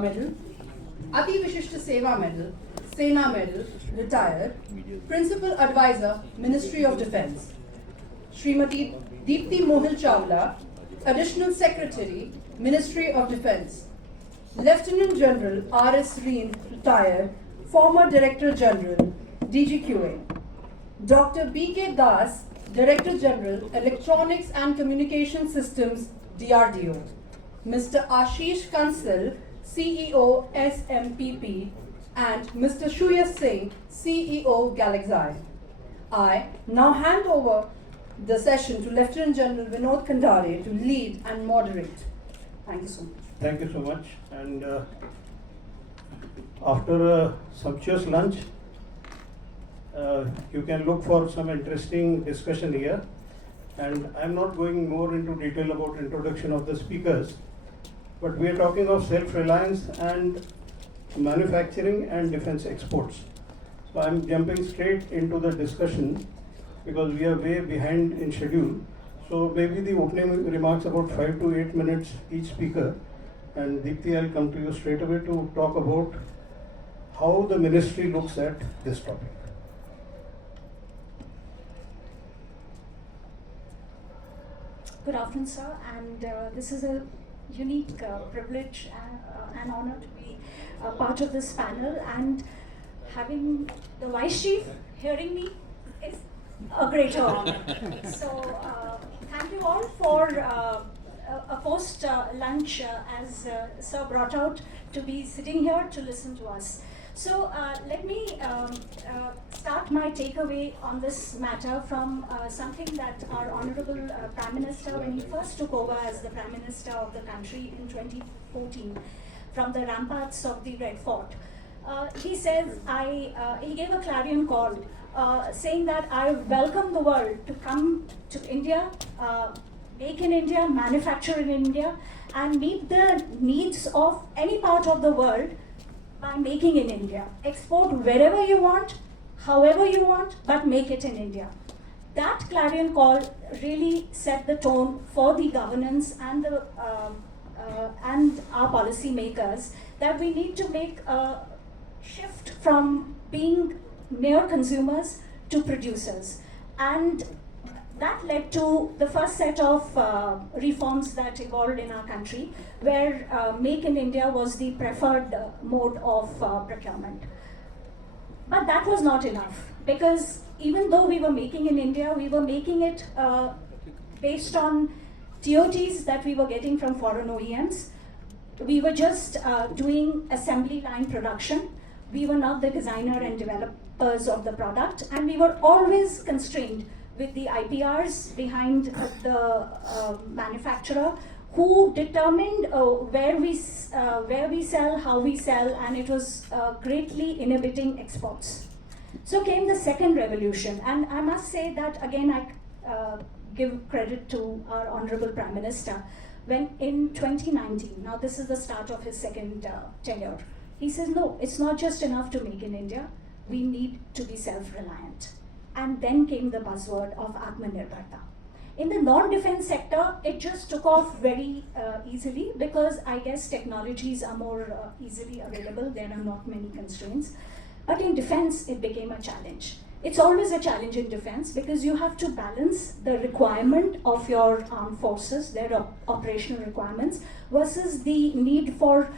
Medal, Ati Vishishta Seva Medal, Sena Medal, retired, Principal Advisor, Ministry of Defence. Srimati Deepthi Mohil Chawla, Additional Secretary, Ministry of Defence. Lieutenant General R.S. Reen, retired, former Director General, DGQA. Dr. B.K. Das, Director General, Electronics and Communication Systems, DRDO. Mr. Ashish Kansal, CEO, SMPP, and Mr. Shuyas Singh, CEO, Galaxy. I now hand over the session to Lieutenant General Vinod Kandare to lead and moderate. Thank you so much. Thank you so much. And after a sumptuous lunch, you can look for some interesting discussion here. And I'm not going more into detail about introduction of the speakers, but we are talking of self-reliance and manufacturing and defense exports. So I'm jumping straight into the discussion because we are way behind in schedule. So maybe the opening remarks about 5 to 8 minutes each speaker. And Deepthi, I'll come to you straight away to talk about how the ministry looks at this topic. Good afternoon, sir, and this is a unique privilege and honor to be part of this panel, and having the Vice Chief hearing me is a greater honor. So thank you all for a post-lunch, as Sir brought out, to be sitting here to listen to us. So let me start my takeaway on this matter from something that our Honorable Prime Minister, when he first took over as the Prime Minister of the country in 2014, from the ramparts of the Red Fort, he says, he gave a clarion call, saying that I welcome the world to come to India, make in India, manufacture in India, and meet the needs of any part of the world by making in India. Export wherever you want, however you want, but make it in India. That clarion call really set the tone for the governance and the and our policy makers, that we need to make a shift from being mere consumers to producers. And that led to the first set of reforms that evolved in our country, where Make in India was the preferred mode of procurement. But that was not enough, because even though we were making in India, we were making it based on TOTs that we were getting from foreign OEMs. We were just doing assembly line production. We were not the designer and developers of the product, and we were always constrained with the IPRs behind the manufacturer, who determined where we sell, how we sell, and it was greatly inhibiting exports. So came the second revolution, and I must say that again I give credit to our Honorable Prime Minister, when in 2019, now this is the start of his second tenure, he says, no, it's not just enough to make in India, we need to be self-reliant. And then came the buzzword of Atmanirbharta. In the non-defense sector, it just took off very easily, because I guess technologies are more easily available, there are not many constraints. But in defense, it became a challenge. It's always a challenge in defense, because you have to balance the requirement of your armed forces, their operational requirements, versus the need for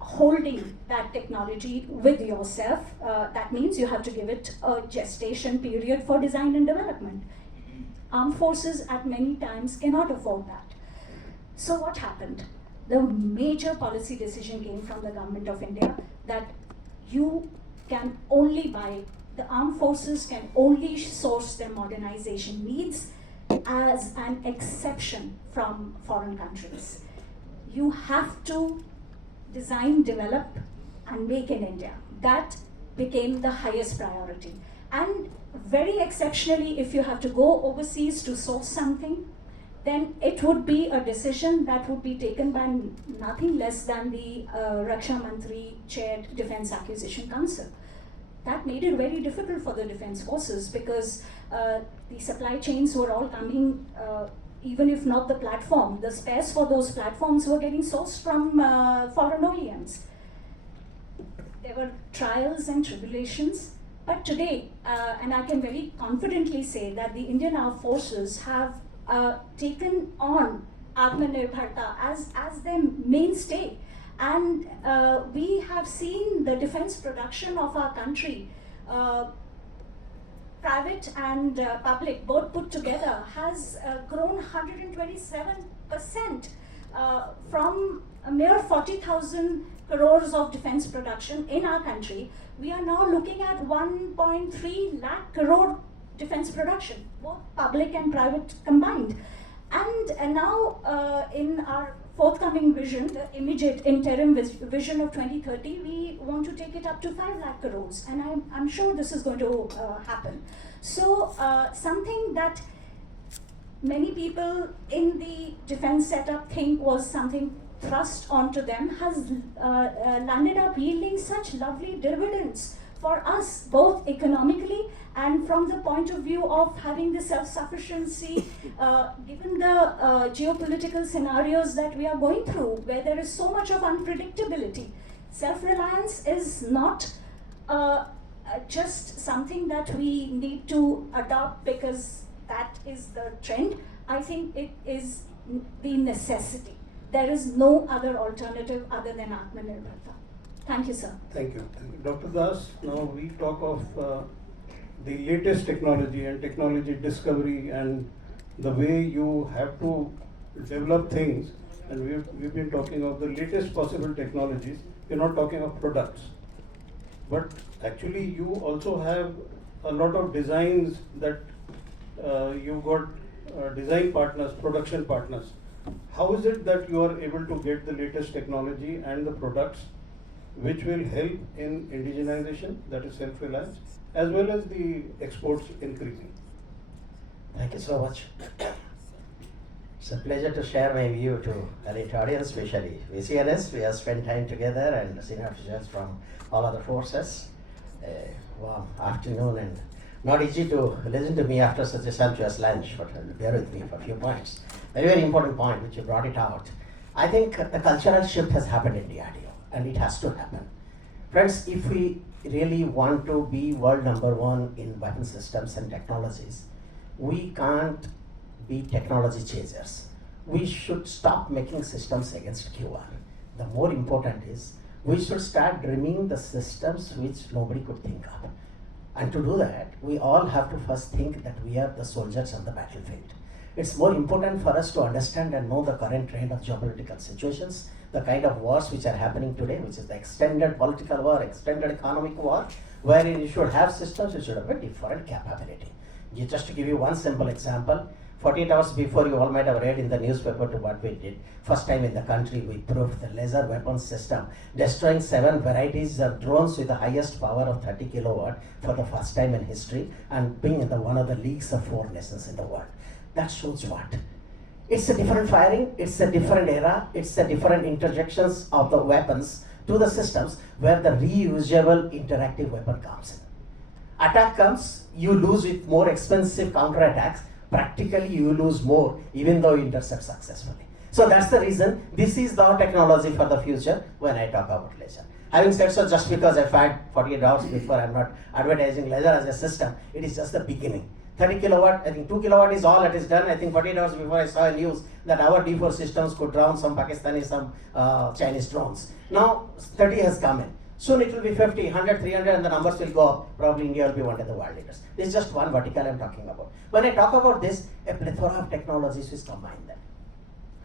holding that technology with yourself. That means you have to give it a gestation period for design and development. Armed forces at many times cannot afford that. So what happened? The major policy decision came from the government of India that you can only buy, the armed forces can only source their modernization needs as an exception from foreign countries. You have to design, develop, and make in India. That became the highest priority. And very exceptionally, if you have to go overseas to source something, then it would be a decision that would be taken by nothing less than the Raksha Mantri chaired Defense Acquisition Council. That made it very difficult for the defense forces, because the supply chains were all coming even if not the platform, the spares for those platforms were getting sourced from foreign OEMs. There were trials and tribulations, but today, and I can very confidently say that the Indian Armed Forces have taken on Atmanirbharta as their mainstay. And we have seen the defense production of our country, private and public, both put together, has grown 127% from a mere 40,000 crores of defense production in our country. We are now looking at 1.3 lakh crore defense production, both public and private combined. And now in our forthcoming vision, the immediate interim vision of 2030, we want to take it up to 5 lakh crores, and I'm sure this is going to happen. So something that many people in the defense setup think was something thrust onto them has landed up yielding such lovely dividends for us, both economically and from the point of view of having the self-sufficiency, given the geopolitical scenarios that we are going through, where there is so much of unpredictability. Self-reliance is not just something that we need to adopt because that is the trend. I think it is the necessity. There is no other alternative other than Atmanirbharta. Thank you, sir. Thank you. Dr. Das, now we talk of the latest technology and technology discovery and the way you have to develop things, and we've been talking of the latest possible technologies. We're not talking of products. But actually you also have a lot of designs that you've got design partners, production partners. How is it that you are able to get the latest technology and the products which will help in indigenization, that is self-reliance, as well as the exports increasing? Thank you so much. It's a pleasure to share my view to elite audience, especially VCNS. We have spent time together and senior officials from all other forces. Warm afternoon, and not easy to listen to me after such a sumptuous lunch, but bear with me for a few points. A very important point which you brought it out. I think the cultural shift has happened in DRDO, and it has to happen. Friends, if we really want to be world number one in weapon systems and technologies, we can't be technology chasers. We should stop making systems against Q1. The more important is we should start dreaming the systems which nobody could think of. And to do that, we all have to first think that we are the soldiers on the battlefield. It's more important for us to understand and know the current trend of geopolitical situations, the kind of wars which are happening today, which is the extended political war, extended economic war, wherein you should have systems which should have a different capability. Just to give you one simple example, 48 hours before, you all might have read in the newspaper to what we did. First time in the country, we proved the laser weapons system, destroying 7 varieties of drones with the highest power of 30 kilowatt for the first time in history, and being in the one of the leagues of 4 nations in the world. That shows what? It's a different firing, it's a different era, it's a different interjections of the weapons to the systems where the reusable interactive weapon comes in. Attack comes, you lose with more expensive counterattacks. Practically you lose more even though you intercept successfully. So that's the reason this is the technology for the future when I talk about laser. Having said so, just because I fired 48 hours before, I'm not advertising laser as a system, it is just the beginning. 30 kilowatt, I think 2 kilowatt is all that is done. I think 48 hours before I saw a news that our D4 systems could drown some Pakistani, some Chinese drones. Now 30 has come in. Soon it will be 50, 100, 300, and the numbers will go up. Probably India will be one of the world leaders. This is just one vertical I'm talking about. When I talk about this, a plethora of technologies is combined there.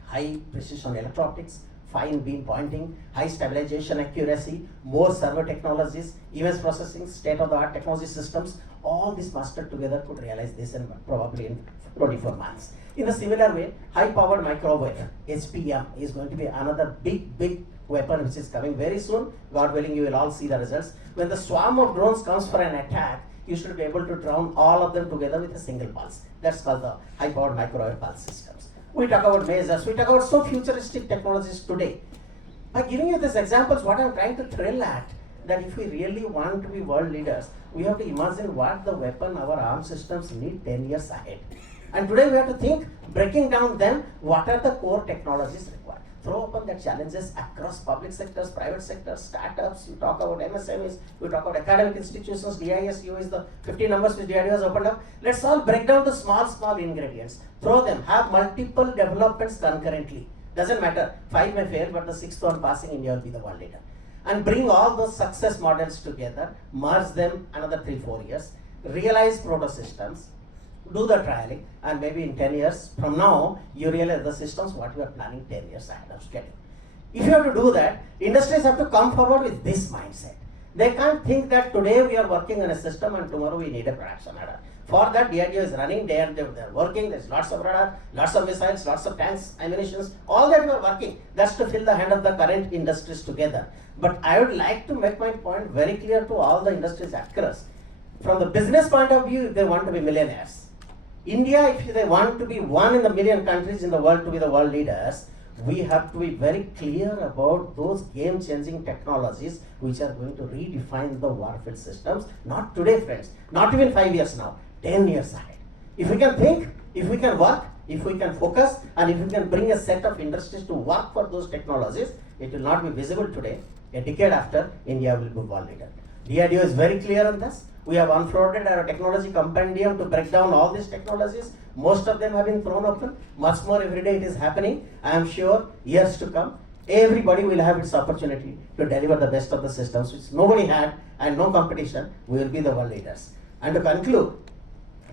High precision electro-optics, fine beam pointing, high stabilization accuracy, more server technologies, image processing, state-of-the-art technology systems, all this mastered together could realize this in probably in 24 months. In a similar way, high-powered microwave, HPM, is going to be another big weapon which is coming very soon. God willing, you will all see the results. When the swarm of drones comes for an attack, you should be able to drown all of them together with a single pulse. That's called the high-powered microwave pulse systems. We talk about lasers, we talk about so futuristic technologies today. By giving you these examples, what I'm trying to thrill at, that if we really want to be world leaders, we have to imagine what the weapon our armed systems need 10 years ahead. And today we have to think, breaking down them, what are the core technologies required. Throw open the challenges across public sectors, private sectors, startups. You talk about MSMEs, we talk about academic institutions, DISU is the 50 numbers which DIDU has opened up. Let's all break down the small ingredients. Throw them, have multiple developments concurrently. Doesn't matter, 5 may fail, but the 6th one passing, India will be the world leader. And bring all those success models together, merge them another 3-4 years, realize proto systems, do the trialing, and maybe in 10 years from now, you realize the systems what you are planning 10 years ahead of schedule. If you have to do that, industries have to come forward with this mindset. They can't think that today we are working on a system and tomorrow we need a production radar. For that, DRDO is running, they are working, there's lots of radar, lots of missiles, lots of tanks, ammunitions, all that we are working. That's to fill the hand of the current industries together. But I would like to make my point very clear to all the industries actors. From the business point of view, if they want to be millionaires, India, if they want to be one in the million countries in the world to be the world leaders, we have to be very clear about those game-changing technologies which are going to redefine the warfare systems. Not today, friends, not even 5 years now, 10 years ahead. If we can think, if we can work, if we can focus, and if we can bring a set of industries to work for those technologies, it will not be visible today. A decade after, India will be world leader. DRDO is very clear on this. We have unfolded our technology compendium to break down all these technologies. Most of them have been thrown open. Much more every day it is happening. I am sure years to come, everybody will have its opportunity to deliver the best of the systems which nobody had and no competition. We will be the world leaders. And to conclude,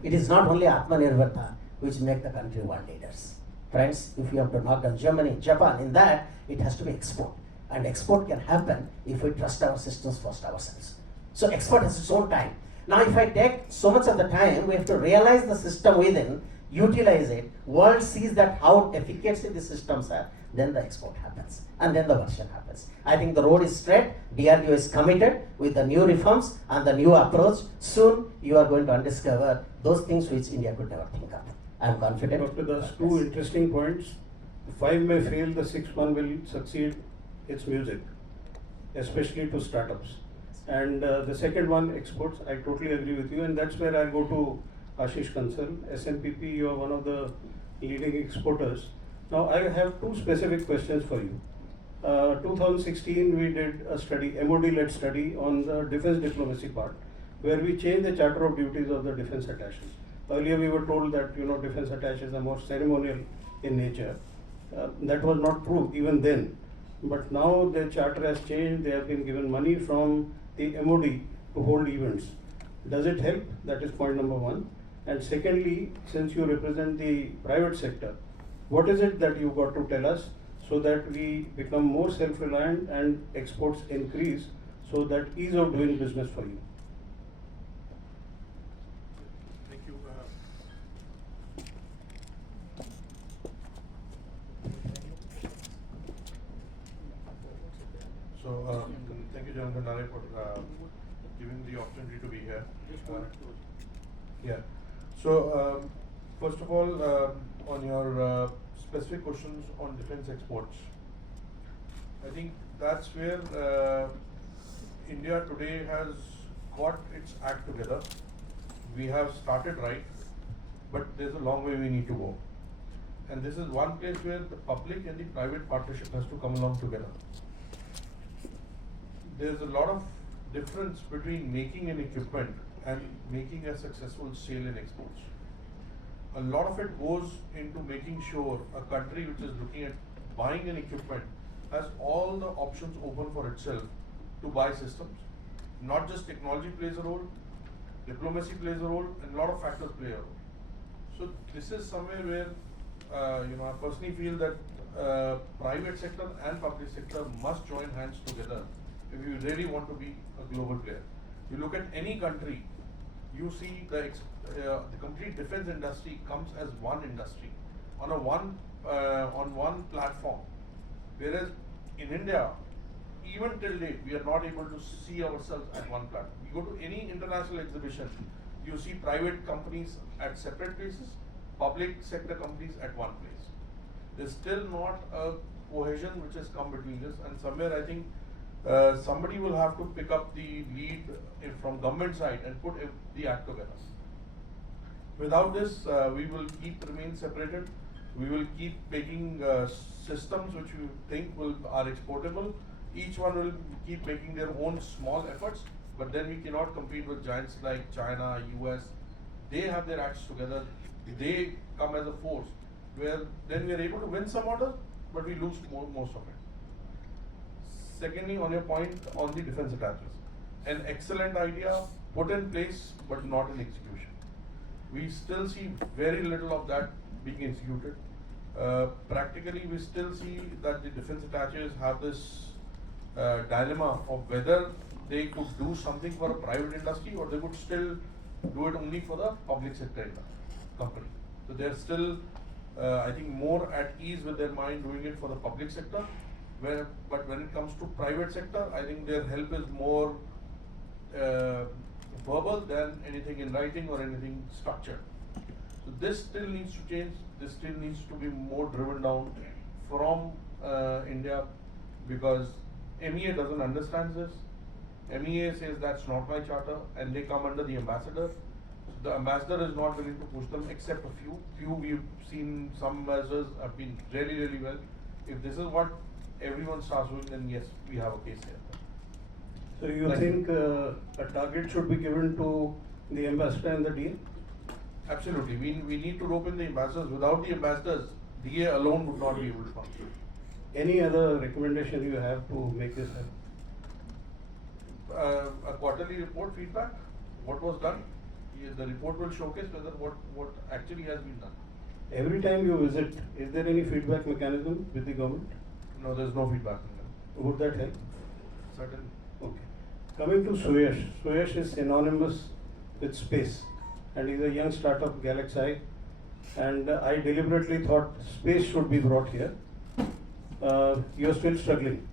it is not only Atmanirbharta which make the country world leaders. Friends, if you have to knock down Germany, Japan, in that, it has to be export. And export can happen if we trust our systems first ourselves. So export has its own time. Now if I take so much of the time, we have to realize the system within, utilize it, world sees that how efficacious the systems are, then the export happens. And then the version happens. I think the road is straight, DRDO is committed with the new reforms and the new approach. Soon you are going to undiscover those things which India could never think of. I am confident. Dr. Das, two interesting points. 5 may fail, the 6th one will succeed. It's music, especially to startups. And the second one, exports, I totally agree with you, and that's where I'll go to Ashish Kansal. SMPP, you are one of the leading exporters. Now, I have two specific questions for you. 2016, we did a study, MOD-led study on the defense diplomacy part, where we changed the charter of duties of the defense attaches. Earlier, we were told that, defense attaches are more ceremonial in nature. That was not true even then. But now the charter has changed, they have been given money from the MOD to hold events. Does it help? That is point number one. And secondly, since you represent the private sector, what is it that you got to tell us so that we become more self-reliant and exports increase so that ease of doing business for you? Thank you. Thank you, Jonathan Nare, for giving the opportunity to be here. First of all, on your specific questions on defense exports, I think that's where India today has got its act together. We have started right, but there's a long way we need to go. And this is one place where the public and the private partnership has to come along together. There's a lot of difference between making an equipment and making a successful sale in exports. A lot of it goes into making sure a country which is looking at buying an equipment has all the options open for itself to buy systems. Not just technology plays a role, diplomacy plays a role, and a lot of factors play a role. So this is somewhere where I personally feel that private sector and public sector must join hands together if you really want to be a global player. You look at any country, you see the complete defense industry comes as one industry on one platform. Whereas in India, even till date, we are not able to see ourselves at one platform. You go to any international exhibition, you see private companies at separate places, public sector companies at one place. There's still not a cohesion which has come between this, and somewhere I think somebody will have to pick up the lead from government side and put the act together. Without this, we will keep remain separated. We will keep making systems which we think are exportable. Each one will keep making their own small efforts, but then we cannot compete with giants like China, US. They have their acts together. They come as a force, where then we are able to win some orders, but we lose most of it. Secondly, on your point on the defense attaches, an excellent idea put in place, but not in execution. We still see very little of that being executed. Practically, we still see that the defense attaches have this dilemma of whether they could do something for a private industry or they could still do it only for the public sector company. So they're still, I think, more at ease with their mind doing it for the public sector. But when it comes to private sector, I think their help is more verbal than anything in writing or anything structured. So this still needs to change. This still needs to be more driven down from India, because MEA doesn't understand this. MEA says that's not my charter, and they come under the ambassador. So the ambassador is not willing to push them, except a few. We've seen some ambassadors have been really, really well. If this is what everyone starts doing, then yes, we have a case here. So you think a target should be given to the ambassador and the DA? Absolutely. We need to rope in the ambassadors. Without the ambassadors, DA alone would not be able to function. Any other recommendation you have to make this happen? A quarterly report feedback, what was done. The report will showcase whether what actually has been done. Every time you visit, is there any feedback mechanism with the government? No, there's no feedback. Would that help? Certainly. Okay. Coming to Suyash. Suyash is synonymous with space, and he's a young startup, Galaxy, and I deliberately thought space should be brought here. You're still struggling.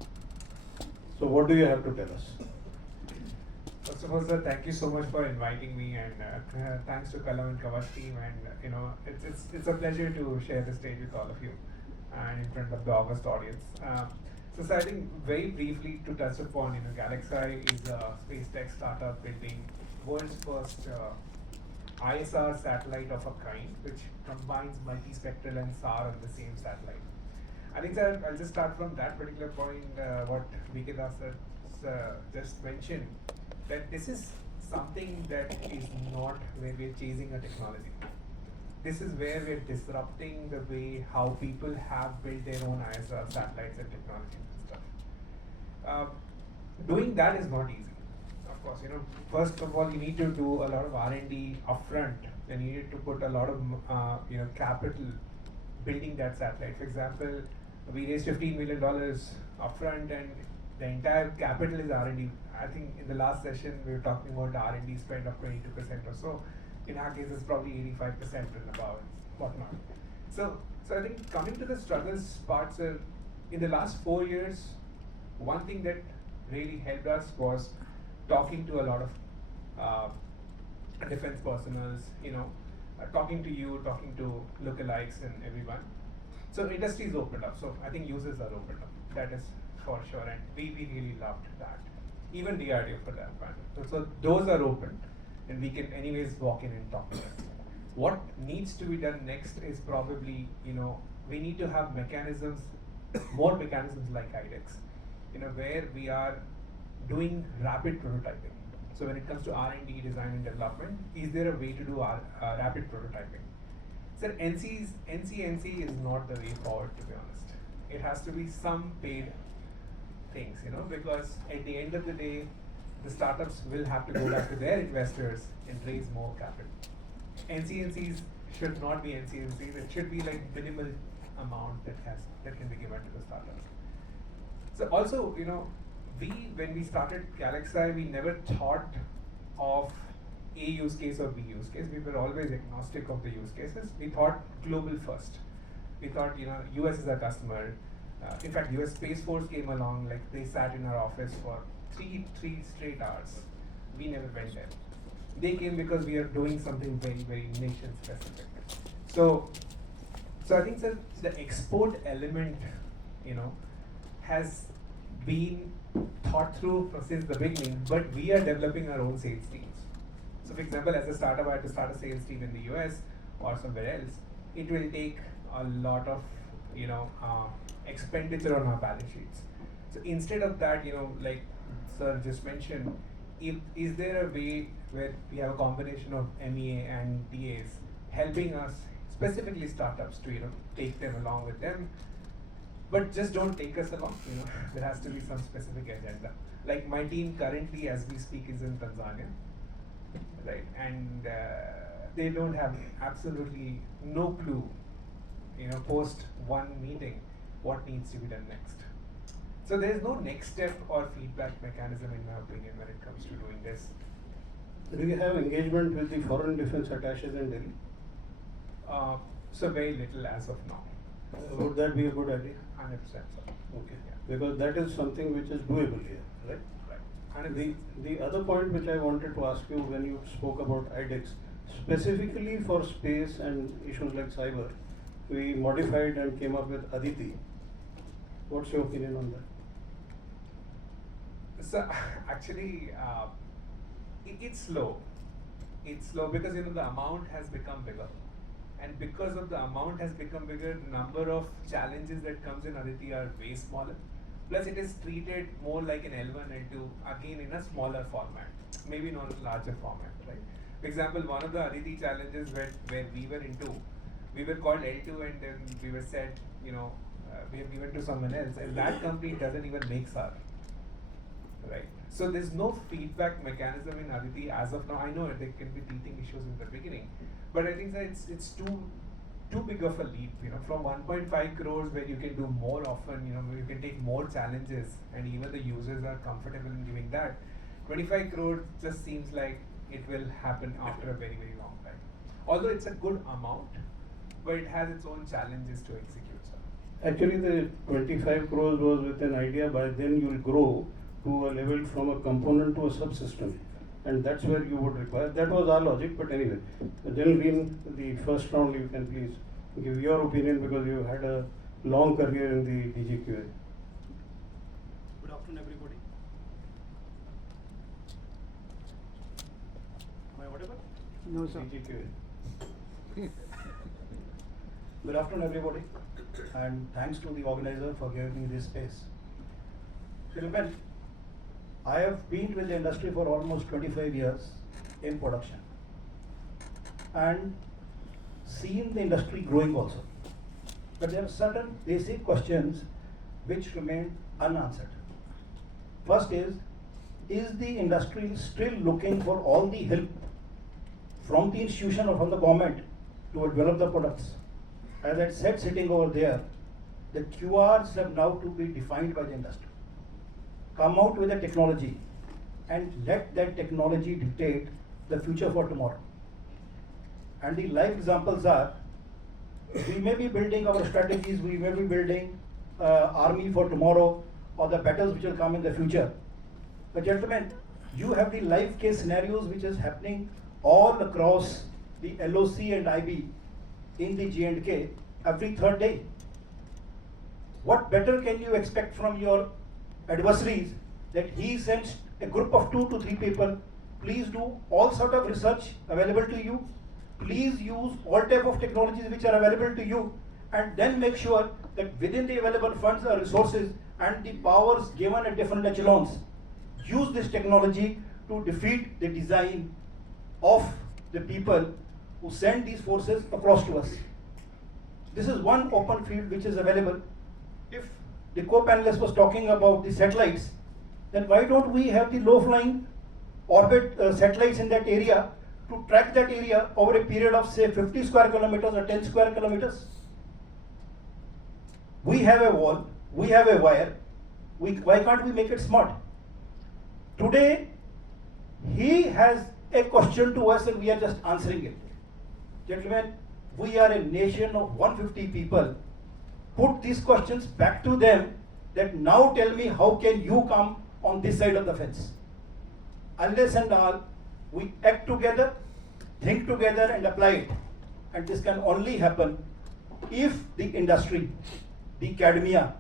So what do you have to tell us? First of all, sir, thank you so much for inviting me, and thanks to Kalam and Kavach team. And it's a pleasure to share the stage with all of you and in front of the August audience. So I think very briefly to touch upon, Galaxy is a space tech startup building world's first ISR satellite of a kind, which combines multispectral and SAR on the same satellite. I think, sir, I'll just start from that particular point, what Vikeda sir just mentioned, that this is something that is not where we're chasing a technology. This is where we're disrupting the way how people have built their own ISR satellites and technologies and stuff. Doing that is not easy. Of course, first of all, you need to do a lot of R&D upfront, and you need to put a lot of capital building that satellite. For example, we raised $15 million upfront, and the entire capital is R&D. I think in the last session we were talking about R&D spend of 22% or so. In our case, it's probably 85% and above, whatnot. So I think coming to the struggles parts, in the last 4 years, one thing that really helped us was talking to a lot of defense personals, talking to you, talking to lookalikes and everyone. So industries opened up. So I think users are opened up. That is for sure, and we really loved that. Even DRDO for that matter. So those are open, and we can anyways walk in and talk to them. What needs to be done next is probably, we need to have mechanisms, more mechanisms like IDEX, where we are doing rapid prototyping. So when it comes to R&D, design and development, is there a way to do rapid prototyping? Sir, NC is not the way forward, to be honest. It has to be some paid things, because at the end of the day, the startups will have to go back to their investors and raise more capital. NCNCs should not be NCNCs. It should be like minimal amount that can be given to the startup. So also, when we started Galaxy, we never thought of A use case or B use case. We were always agnostic of the use cases. We thought global first. We thought, US is our customer. In fact, US Space Force came along, like they sat in our office for three straight hours. We never went there. They came because we are doing something very, very nation specific. So I think that the export element, has been thought through since the beginning, but we are developing our own sales teams. So for example, as a startup, I had to start a sales team in the US or somewhere else. It will take a lot of, expenditure on our balance sheets. So instead of that, like sir just mentioned, is there a way where we have a combination of MEA and TAs helping us, specifically startups, to take them along with them, but just don't take us along. There has to be some specific agenda. Like my team currently, as we speak, is in Tanzania, right? And they don't have absolutely no clue, post one meeting, what needs to be done next. So there is no next step or feedback mechanism, in my opinion, when it comes to doing this. Do you have engagement with the foreign defense attaches in Delhi? So very little as of now. Would that be a good idea? 100%, sir. Okay. Yeah. Because that is something which is doable here, right? Right. And 100%. the other point which I wanted to ask you when you spoke about IDEX, specifically for space and issues like cyber, we modified and came up with Aditi. What's your opinion on that? So actually, it's slow. It's slow because the amount has become bigger, and because of the amount has become bigger, number of challenges that comes in Aditi are way smaller. Plus, it is treated more like an L1, L2, again in a smaller format, maybe not a larger format, right? For example, one of the Aditi challenges where we were into, we were called L2, and then we were said, we have given to someone else, and that company doesn't even make SAR. Right. So there's no feedback mechanism in Aditi as of now. I know there can be teething issues in the beginning, but I think that it's too big of a leap. From 1.5 crores where you can do more often, you can take more challenges, and even the users are comfortable in doing that. 25 crores just seems like it will happen after a very, very long time. Although it's a good amount, but it has its own challenges to execute. Sir. Actually, the 25 crores was with an idea. By then you will grow to a level from a component to a subsystem, and that's where you would require. That was our logic, but anyway, then in the first round you can please give your opinion because you had a long career in the DGQA. Good afternoon, everybody. Am I audible? No, sir. DGQA. Good afternoon, everybody, and thanks to the organizer for giving me this space. Gentlemen, I have been with the industry for almost 25 years in production and seen the industry growing also. But there are certain basic questions which remain unanswered. First is the industry still looking for all the help from the institution or from the government to develop the products? As I said, sitting over there, the QRs have now to be defined by the industry. Come out with a technology and let that technology dictate the future for tomorrow. And the live examples are, we may be building our strategies, we may be building army for tomorrow or the battles which will come in the future. But gentlemen, you have the live case scenarios which is happening all across the LOC and IB in the J&K every third day. What better can you expect from your adversaries that he sends a group of 2 to 3 people, please do all sort of research available to you, please use all type of technologies which are available to you, and then make sure that within the available funds or resources and the powers given at different echelons, use this technology to defeat the design of the people who send these forces across to us. This is one open field which is available. If the co-panelist was talking about the satellites, then why don't we have the low-flying orbit satellites in that area to track that area over a period of say 50 square kilometers or 10 square kilometers? We have a wall, we have a wire, why can't we make it smart? Today, he has a question to us and we are just answering it. Gentlemen, we are a nation of 150 people. Put these questions back to them that now tell me how can you come on this side of the fence. Unless and all we act together, think together and apply it. And this can only happen if the industry, the academia,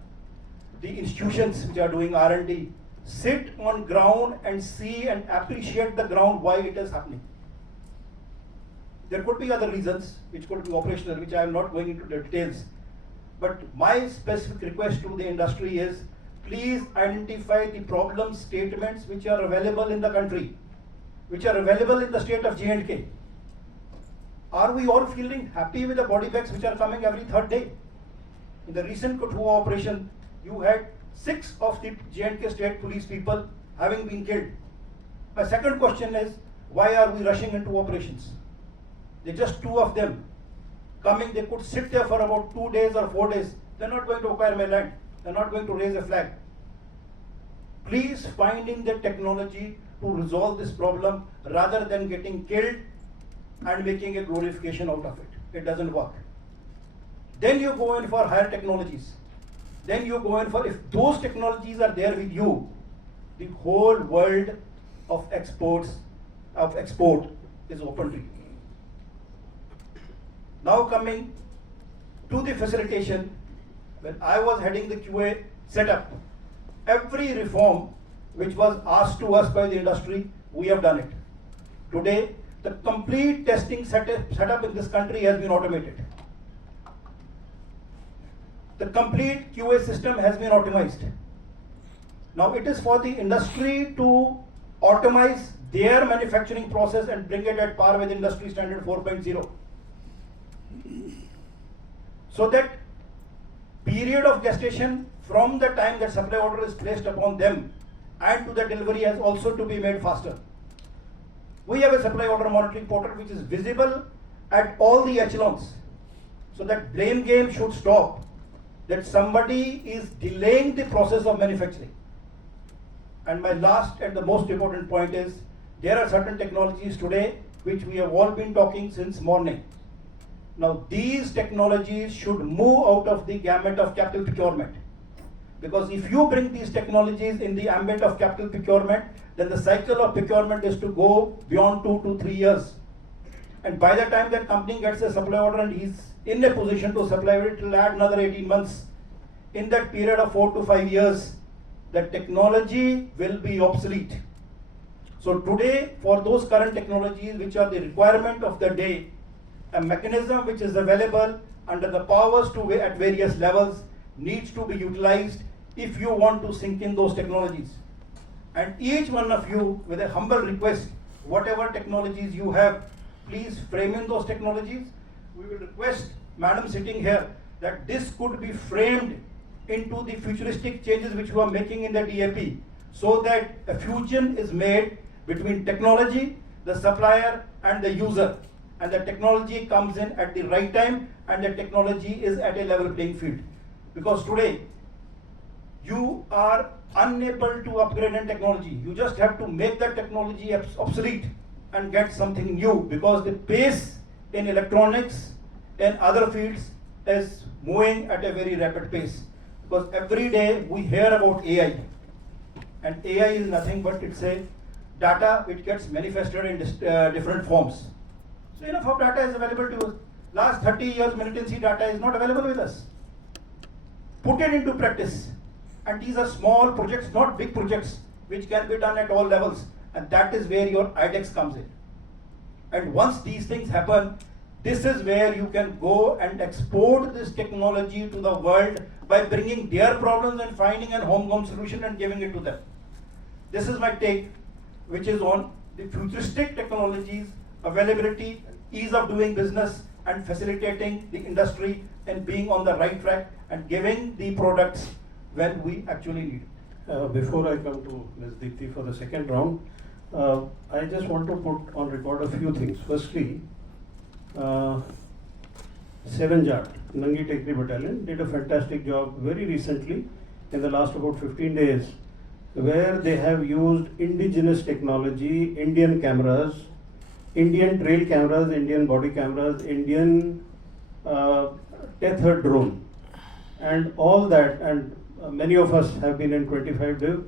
the institutions which are doing R&D sit on ground and see and appreciate the ground why it is happening. There could be other reasons which could be operational, which I am not going into the details. But my specific request to the industry is, please identify the problem statements which are available in the country, which are available in the state of J&K. Are we all feeling happy with the body bags which are coming every third day? In the recent Kathua operation, you had 6 of the J&K state police people having been killed. My second question is, why are we rushing into operations? They're just 2 of them coming, they could sit there for about 2 days or 4 days. They're not going to acquire my land. They're not going to raise a flag. Please find in the technology to resolve this problem rather than getting killed and making a glorification out of it. It doesn't work. Then you go in for higher technologies. Then you go in for, if those technologies are there with you, the whole world of export is open to you. Now coming to the facilitation, when I was heading the QA setup, every reform which was asked to us by the industry, we have done it. Today, the complete testing setup in this country has been automated. The complete QA system has been optimized. Now it is for the industry to optimize their manufacturing process and bring it at par with industry standard 4.0. So that period of gestation from the time that supply order is placed upon them and to the delivery has also to be made faster. We have a supply order monitoring portal which is visible at all the echelons. So that blame game should stop, that somebody is delaying the process of manufacturing. And my last and the most important point is, there are certain technologies today which we have all been talking since morning. Now these technologies should move out of the gamut of capital procurement. Because if you bring these technologies in the ambit of capital procurement, then the cycle of procurement is to go beyond 2 to 3 years. And by the time that company gets a supply order and he's in a position to supply it, it will add another 18 months. In that period of 4 to 5 years, the technology will be obsolete. So today, for those current technologies which are the requirement of the day, a mechanism which is available under the powers to at various levels needs to be utilized if you want to sink in those technologies. And each one of you, with a humble request, whatever technologies you have, please frame in those technologies. We will request Madam sitting here that this could be framed into the futuristic changes which we are making in the DAP, so that a fusion is made between technology, the supplier and the user, and the technology comes in at the right time and the technology is at a level playing field. Because today you are unable to upgrade in technology. You just have to make that technology obsolete and get something new, because the pace in electronics and other fields is moving at a very rapid pace. Because every day we hear about AI, and AI is nothing but it's a data which gets manifested in different forms. So enough of data is available to us. Last 30 years militancy data is not available with us. Put it into practice. And these are small projects, not big projects, which can be done at all levels. And that is where your IDEX comes in. And once these things happen, this is where you can go and export this technology to the world by bringing their problems and finding a homegrown solution and giving it to them. This is my take, which is on the futuristic technologies, availability, ease of doing business, and facilitating the industry and being on the right track and giving the products when we actually need it. Before I come to Ms. Deepthi for the second round, I just want to put on record a few things. Firstly, 7 Jat, Nangi Tekri Battalion, did a fantastic job very recently in the last about 15 days, where they have used indigenous technology, Indian cameras, Indian trail cameras, Indian body cameras, Indian tethered drone, and all that. And many of us have been in 25 days.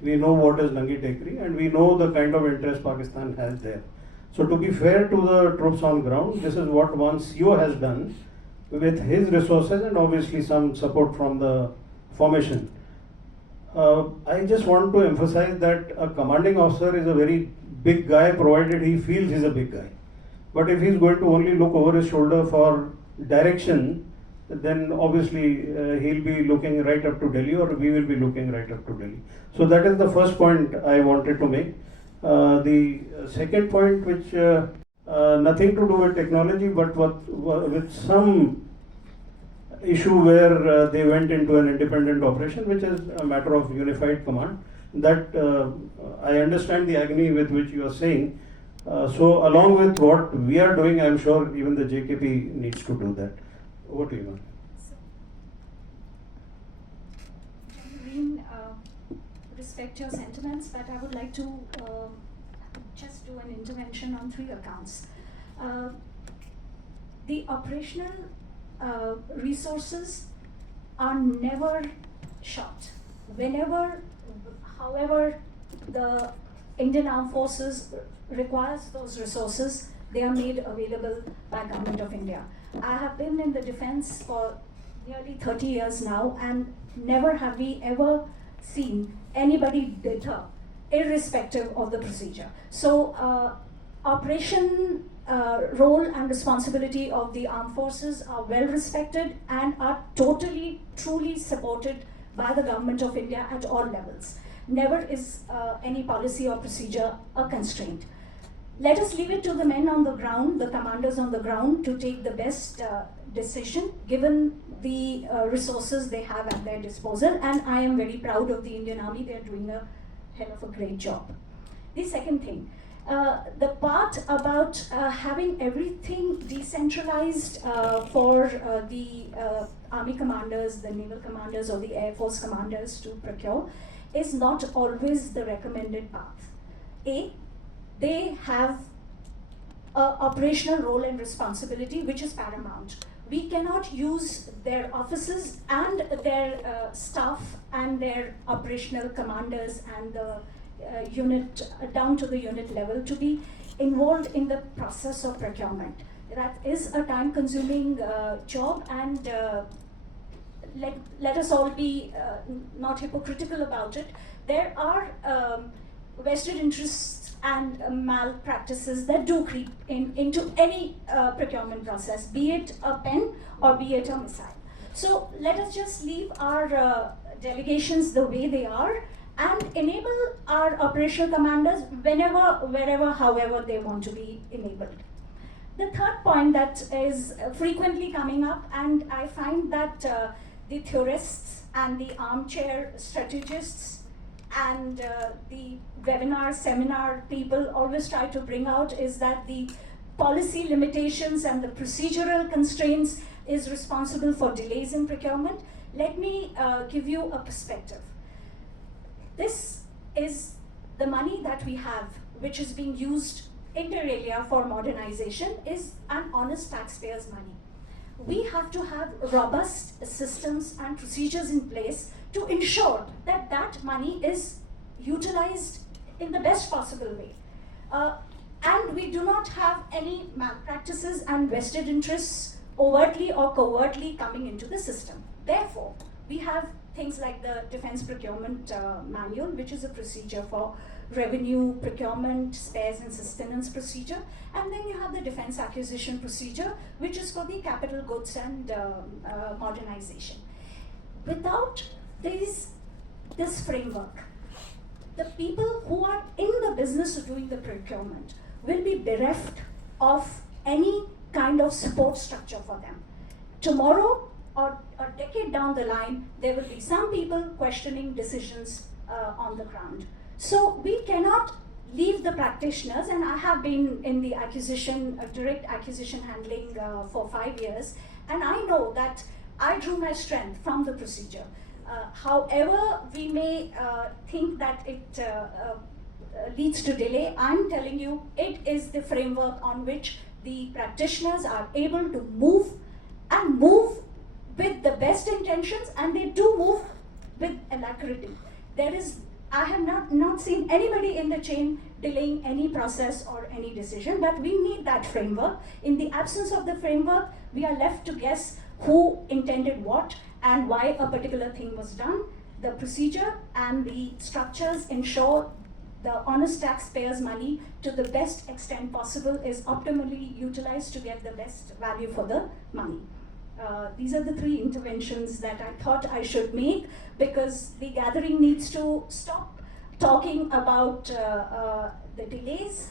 We know what is Nangi Tekri and we know the kind of interest Pakistan has there. So to be fair to the troops on ground, this is what one CEO has done with his resources and obviously some support from the formation. I just want to emphasize that a commanding officer is a very big guy provided he feels he's a big guy. But if he's going to only look over his shoulder for direction, then obviously he'll be looking right up to Delhi, or we will be looking right up to Delhi. So that is the first point I wanted to make. The second point, which nothing to do with technology, but with some issue where they went into an independent operation, which is a matter of unified command. That I understand the agony with which you are saying. So along with what we are doing, I am sure even the JKP needs to do that. Over to you, ma'am. Green, respect your sentiments, but I would like to just do an intervention on 3 accounts. The operational resources are never short. However, the Indian Armed Forces requires those resources, they are made available by Government of India. I have been in the defense for nearly 30 years now, and never have we ever seen anybody deter, irrespective of the procedure. So, operation role and responsibility of the armed forces are well respected and are totally, truly supported by the Government of India at all levels. Never is any policy or procedure a constraint. Let us leave it to the men on the ground, the commanders on the ground, to take the best decision given the resources they have at their disposal, and I am very proud of the Indian Army. They are doing a hell of a great job. The second thing, the part about having everything decentralized for the Army commanders, the naval commanders, or the Air Force commanders to procure is not always the recommended path. They have an operational role and responsibility which is paramount. We cannot use their offices and their staff and their operational commanders and the unit, down to the unit level, to be involved in the process of procurement. That is a time-consuming job, and let us all be not hypocritical about it. There are vested interests and malpractices that do creep into any procurement process, be it a pen or be it a missile. So let us just leave our delegations the way they are and enable our operational commanders whenever, wherever, however they want to be enabled. The third point that is frequently coming up, and I find that the theorists and the armchair strategists and the webinar, seminar people always try to bring out, is that the policy limitations and the procedural constraints is responsible for delays in procurement. Let me give you a perspective. This is the money that we have, which is being used inter alia for modernization, is an honest taxpayer's money. We have to have robust systems and procedures in place to ensure that that money is utilized in the best possible way. And we do not have any malpractices and vested interests overtly or covertly coming into the system. Therefore, we have things like the Defense Procurement Manual, which is a procedure for revenue procurement, spares and sustenance procedure, and then you have the Defense Acquisition Procedure, which is for the capital goods and modernization. Without this framework, the people who are in the business of doing the procurement will be bereft of any kind of support structure for them. Tomorrow or a decade down the line, there will be some people questioning decisions on the ground. So we cannot leave the practitioners, and I have been in the acquisition, direct acquisition handling for 5 years, and I know that I drew my strength from the procedure. However, we may think that it leads to delay. I'm telling you, it is the framework on which the practitioners are able to move with the best intentions, and they do move with alacrity. I have not seen anybody in the chain delaying any process or any decision, but we need that framework. In the absence of the framework, we are left to guess who intended what and why a particular thing was done. The procedure and the structures ensure the honest taxpayers' money to the best extent possible is optimally utilized to get the best value for the money. These are the three interventions that I thought I should make, because the gathering needs to stop talking about the delays.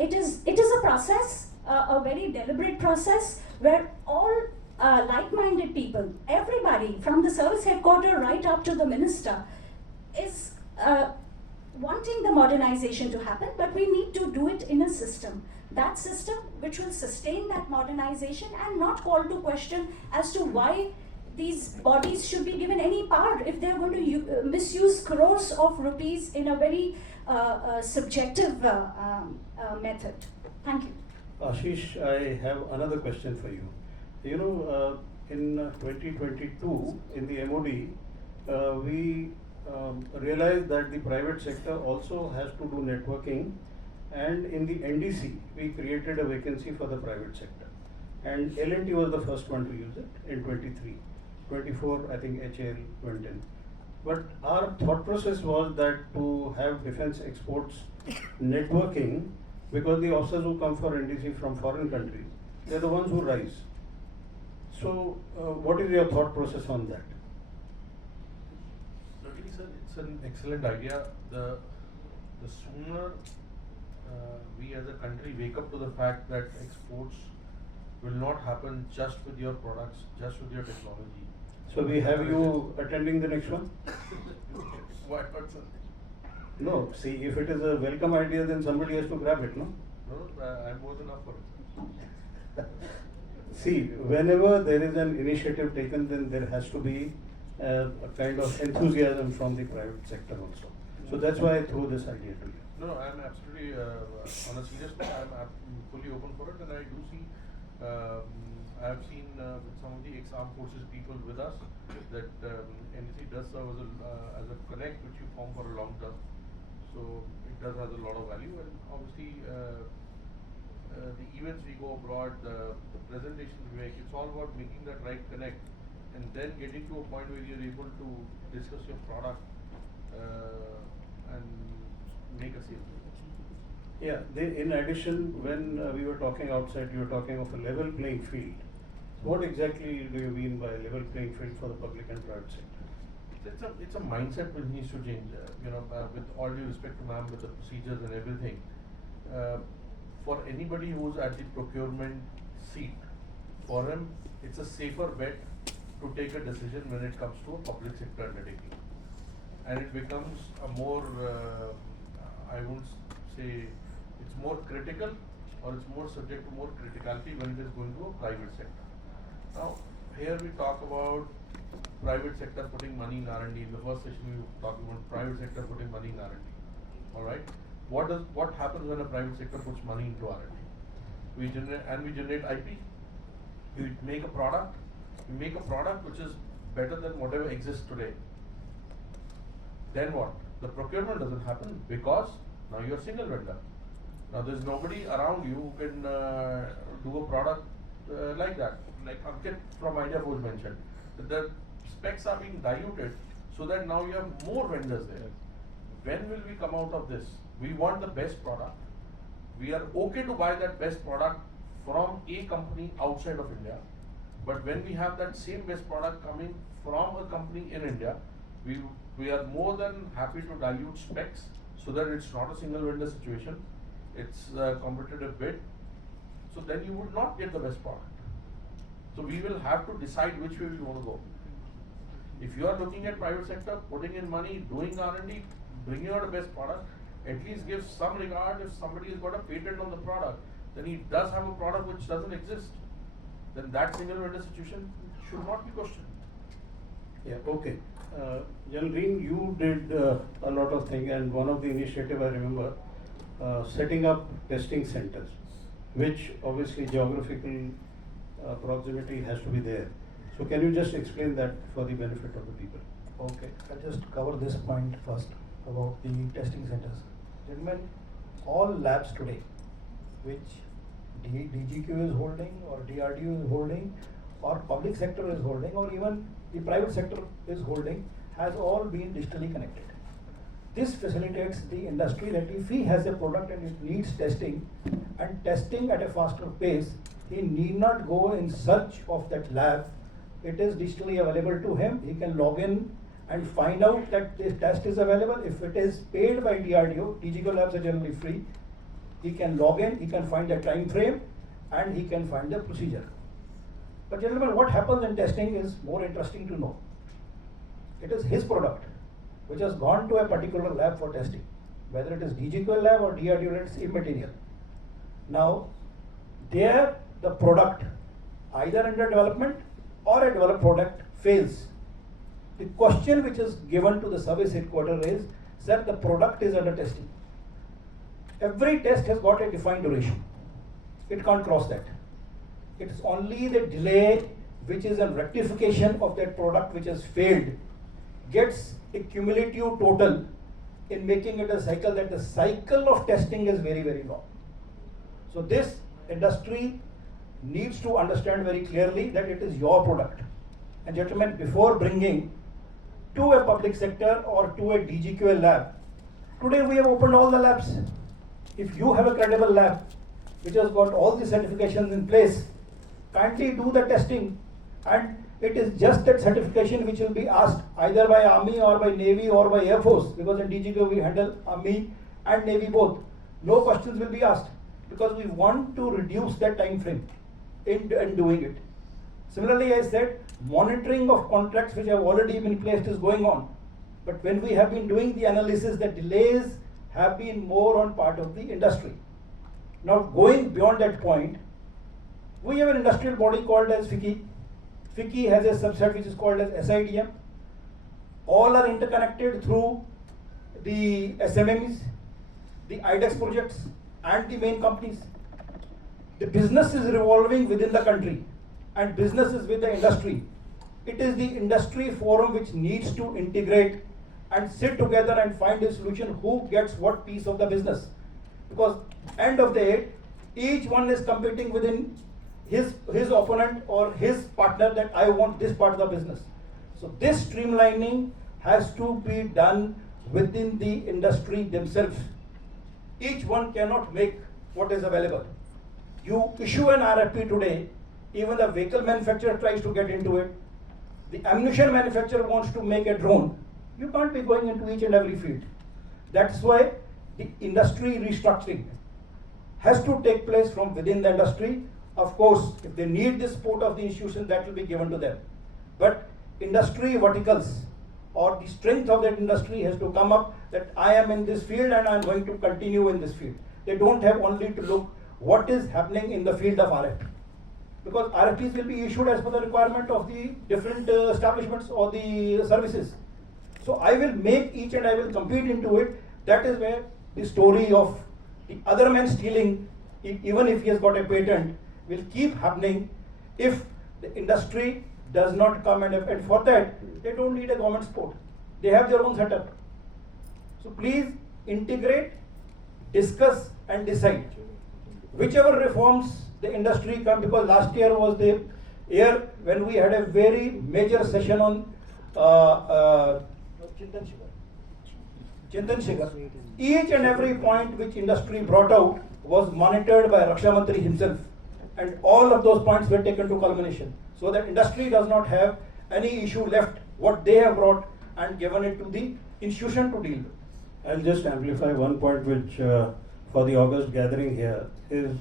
It is a process, a very deliberate process, where all like-minded people, everybody from the service headquarters right up to the minister, is wanting the modernization to happen, but we need to do it in a system. That system which will sustain that modernization and not call to question as to why these bodies should be given any power if they are going to misuse crores of rupees in a very subjective method. Thank you. Ashish, I have another question for you. You know, in 2022, in the MOD, we realized that the private sector also has to do networking, and in the NDC, we created a vacancy for the private sector. And L&T was the first one to use it in 23. 24, I think HAL went in. But our thought process was that to have defense exports networking, because the officers who come for NDC from foreign countries, they're the ones who rise. So, what is your thought process on that? Certainly, sir, it's an excellent idea. The sooner we as a country wake up to the fact that exports will not happen just with your products, just with your technology. So we have you attending the next one? Why not, sir? No, see, if it is a welcome idea, then somebody has to grab it, no? No, I'm more than up for it. See, whenever there is an initiative taken, then there has to be a kind of enthusiasm from the private sector also. So that's why I threw this idea to you. No, I'm absolutely, on a serious note, I'm fully open for it, and I do see, I've seen with some of the ex-armed forces people with us, that NEC does serve as a connect which you form for a long term. So it does have a lot of value, and obviously the events we go abroad, the presentations we make, it's all about making that right connect, and then getting to a point where you're able to discuss your product and make a sale. Yeah, in addition, when we were talking outside, you were talking of a level playing field. What exactly do you mean by level playing field for the public and private sector? It's a mindset which needs to change. With all due respect to ma'am, with the procedures and everything, for anybody who's at the procurement seat, for him, it's a safer bet to take a decision when it comes to a public sector undertaking. And it becomes a more, I won't say, it's more critical, or it's more subject to more criticality when it is going to a private sector. Now, here we talk about private sector putting money in R&D. In the first session, we were talking about private sector putting money in R&D. All right. What happens when a private sector puts money into R&D? We generate IP. We make a product. We make a product which is better than whatever exists today. Then what? The procurement doesn't happen because now you're a single vendor. Now there's nobody around you who can do a product like that. Like Ankit from Idea Forge mentioned, the specs are being diluted so that now you have more vendors there. When will we come out of this? We want the best product. We are okay to buy that best product from a company outside of India. But when we have that same best product coming from a company in India, we are more than happy to dilute specs so that it's not a single vendor situation. It's a competitive bid. So then you would not get the best product. So we will have to decide which way we want to go. If you are looking at private sector, putting in money, doing R&D, bringing out a best product, at least give some regard. If somebody has got a patent on the product, then he does have a product which doesn't exist. Then that single vendor situation should not be questioned. Yeah, okay. General Green, you did a lot of things, and one of the initiative I remember setting up testing centers, which obviously geographical proximity has to be there. So can you just explain that for the benefit of the people? Okay, I'll just cover this point first about the testing centers. Gentlemen, all labs today, which DGQ is holding, or DRDO is holding, or public sector is holding, or even the private sector is holding, has all been digitally connected. this facilitates the industry that if he has a product and it needs testing and testing at a faster pace, he need not go in search of that lab. It is digitally available to him. He can log in and find out that this test is available. If it is paid by DRDO, DGCO labs are generally free. He can log in, he can find the time frame, and he can find the procedure. But gentlemen, what happens in testing is more interesting to know. It is his product which has gone to a particular lab for testing. Whether it is DGCO lab or DRDO, it's immaterial. Now, there the product, either under development or a developed product, fails. The question which is given to the service headquarters is, sir, the product is under testing. Every test has got a defined duration. It can't cross that. It is only the delay which is a rectification of that product which has failed gets a cumulative total in making it a cycle, that the cycle of testing is very, very long. So this industry needs to understand very clearly that it is your product. And gentlemen, before bringing to a public sector or to a DGQL lab, today we have opened all the labs. If you have a credible lab which has got all the certifications in place, kindly do the testing, and it is just that certification which will be asked either by Army or by Navy or by Air Force, because in DGCO we handle Army and Navy both. No questions will be asked because we want to reduce that time frame in doing it. Similarly, I said monitoring of contracts which have already been placed is going on, but when we have been doing the analysis, the delays have been more on part of the industry. Now, going beyond that point, we have an industrial body called as FICCI. FICCI has a subset which is called as SIDM. All are interconnected through the SMMEs, the IDEX projects, and the main companies. The business is revolving within the country, and business is with the industry. It is the industry forum which needs to integrate and sit together and find a solution who gets what piece of the business. Because end of the day, each one is competing within his opponent or his partner that I want this part of the business. So this streamlining has to be done within the industry themselves. Each one cannot make what is available. You issue an RFP today, even the vehicle manufacturer tries to get into it. The ammunition manufacturer wants to make a drone. You can't be going into each and every field. That's why the industry restructuring has to take place from within the industry. Of course, if they need the support of the institution, that will be given to them. But industry verticals or the strength of that industry has to come up that I am in this field and I am going to continue in this field. They don't have only to look what is happening in the field of RFP. Because RFPs will be issued as per the requirement of the different establishments or the services. So I will make each and I will compete into it. That is where the story of the other man stealing, even if he has got a patent, will keep happening if the industry does not come, and for that they don't need a government support. They have their own setup. So please integrate, discuss and decide. Whichever reforms the industry come, because last year was the year when we had a very major session on Chintan Shikhar. Each and every point which industry brought out was monitored by Raksha Mantri himself, and all of those points were taken to culmination, so that industry does not have any issue left what they have brought and given it to the institution to deal with. I'll just amplify one point which for the August gathering here is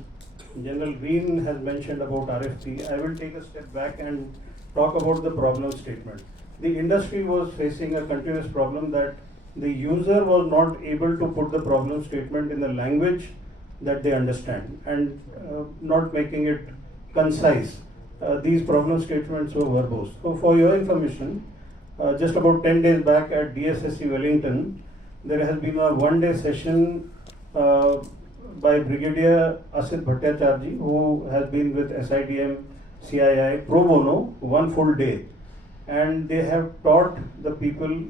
General Green has mentioned about RFP. I will take a step back and talk about the problem statement. The industry was facing a continuous problem that the user was not able to put the problem statement in the language that they understand and not making it concise. These problem statements were verbose. So for your information, just about 10 days back at DSSC Wellington, there has been a one-day session by Brigadier Asit Bhattacharji, who has been with SIDM, CII, pro bono, one full day. And they have taught the people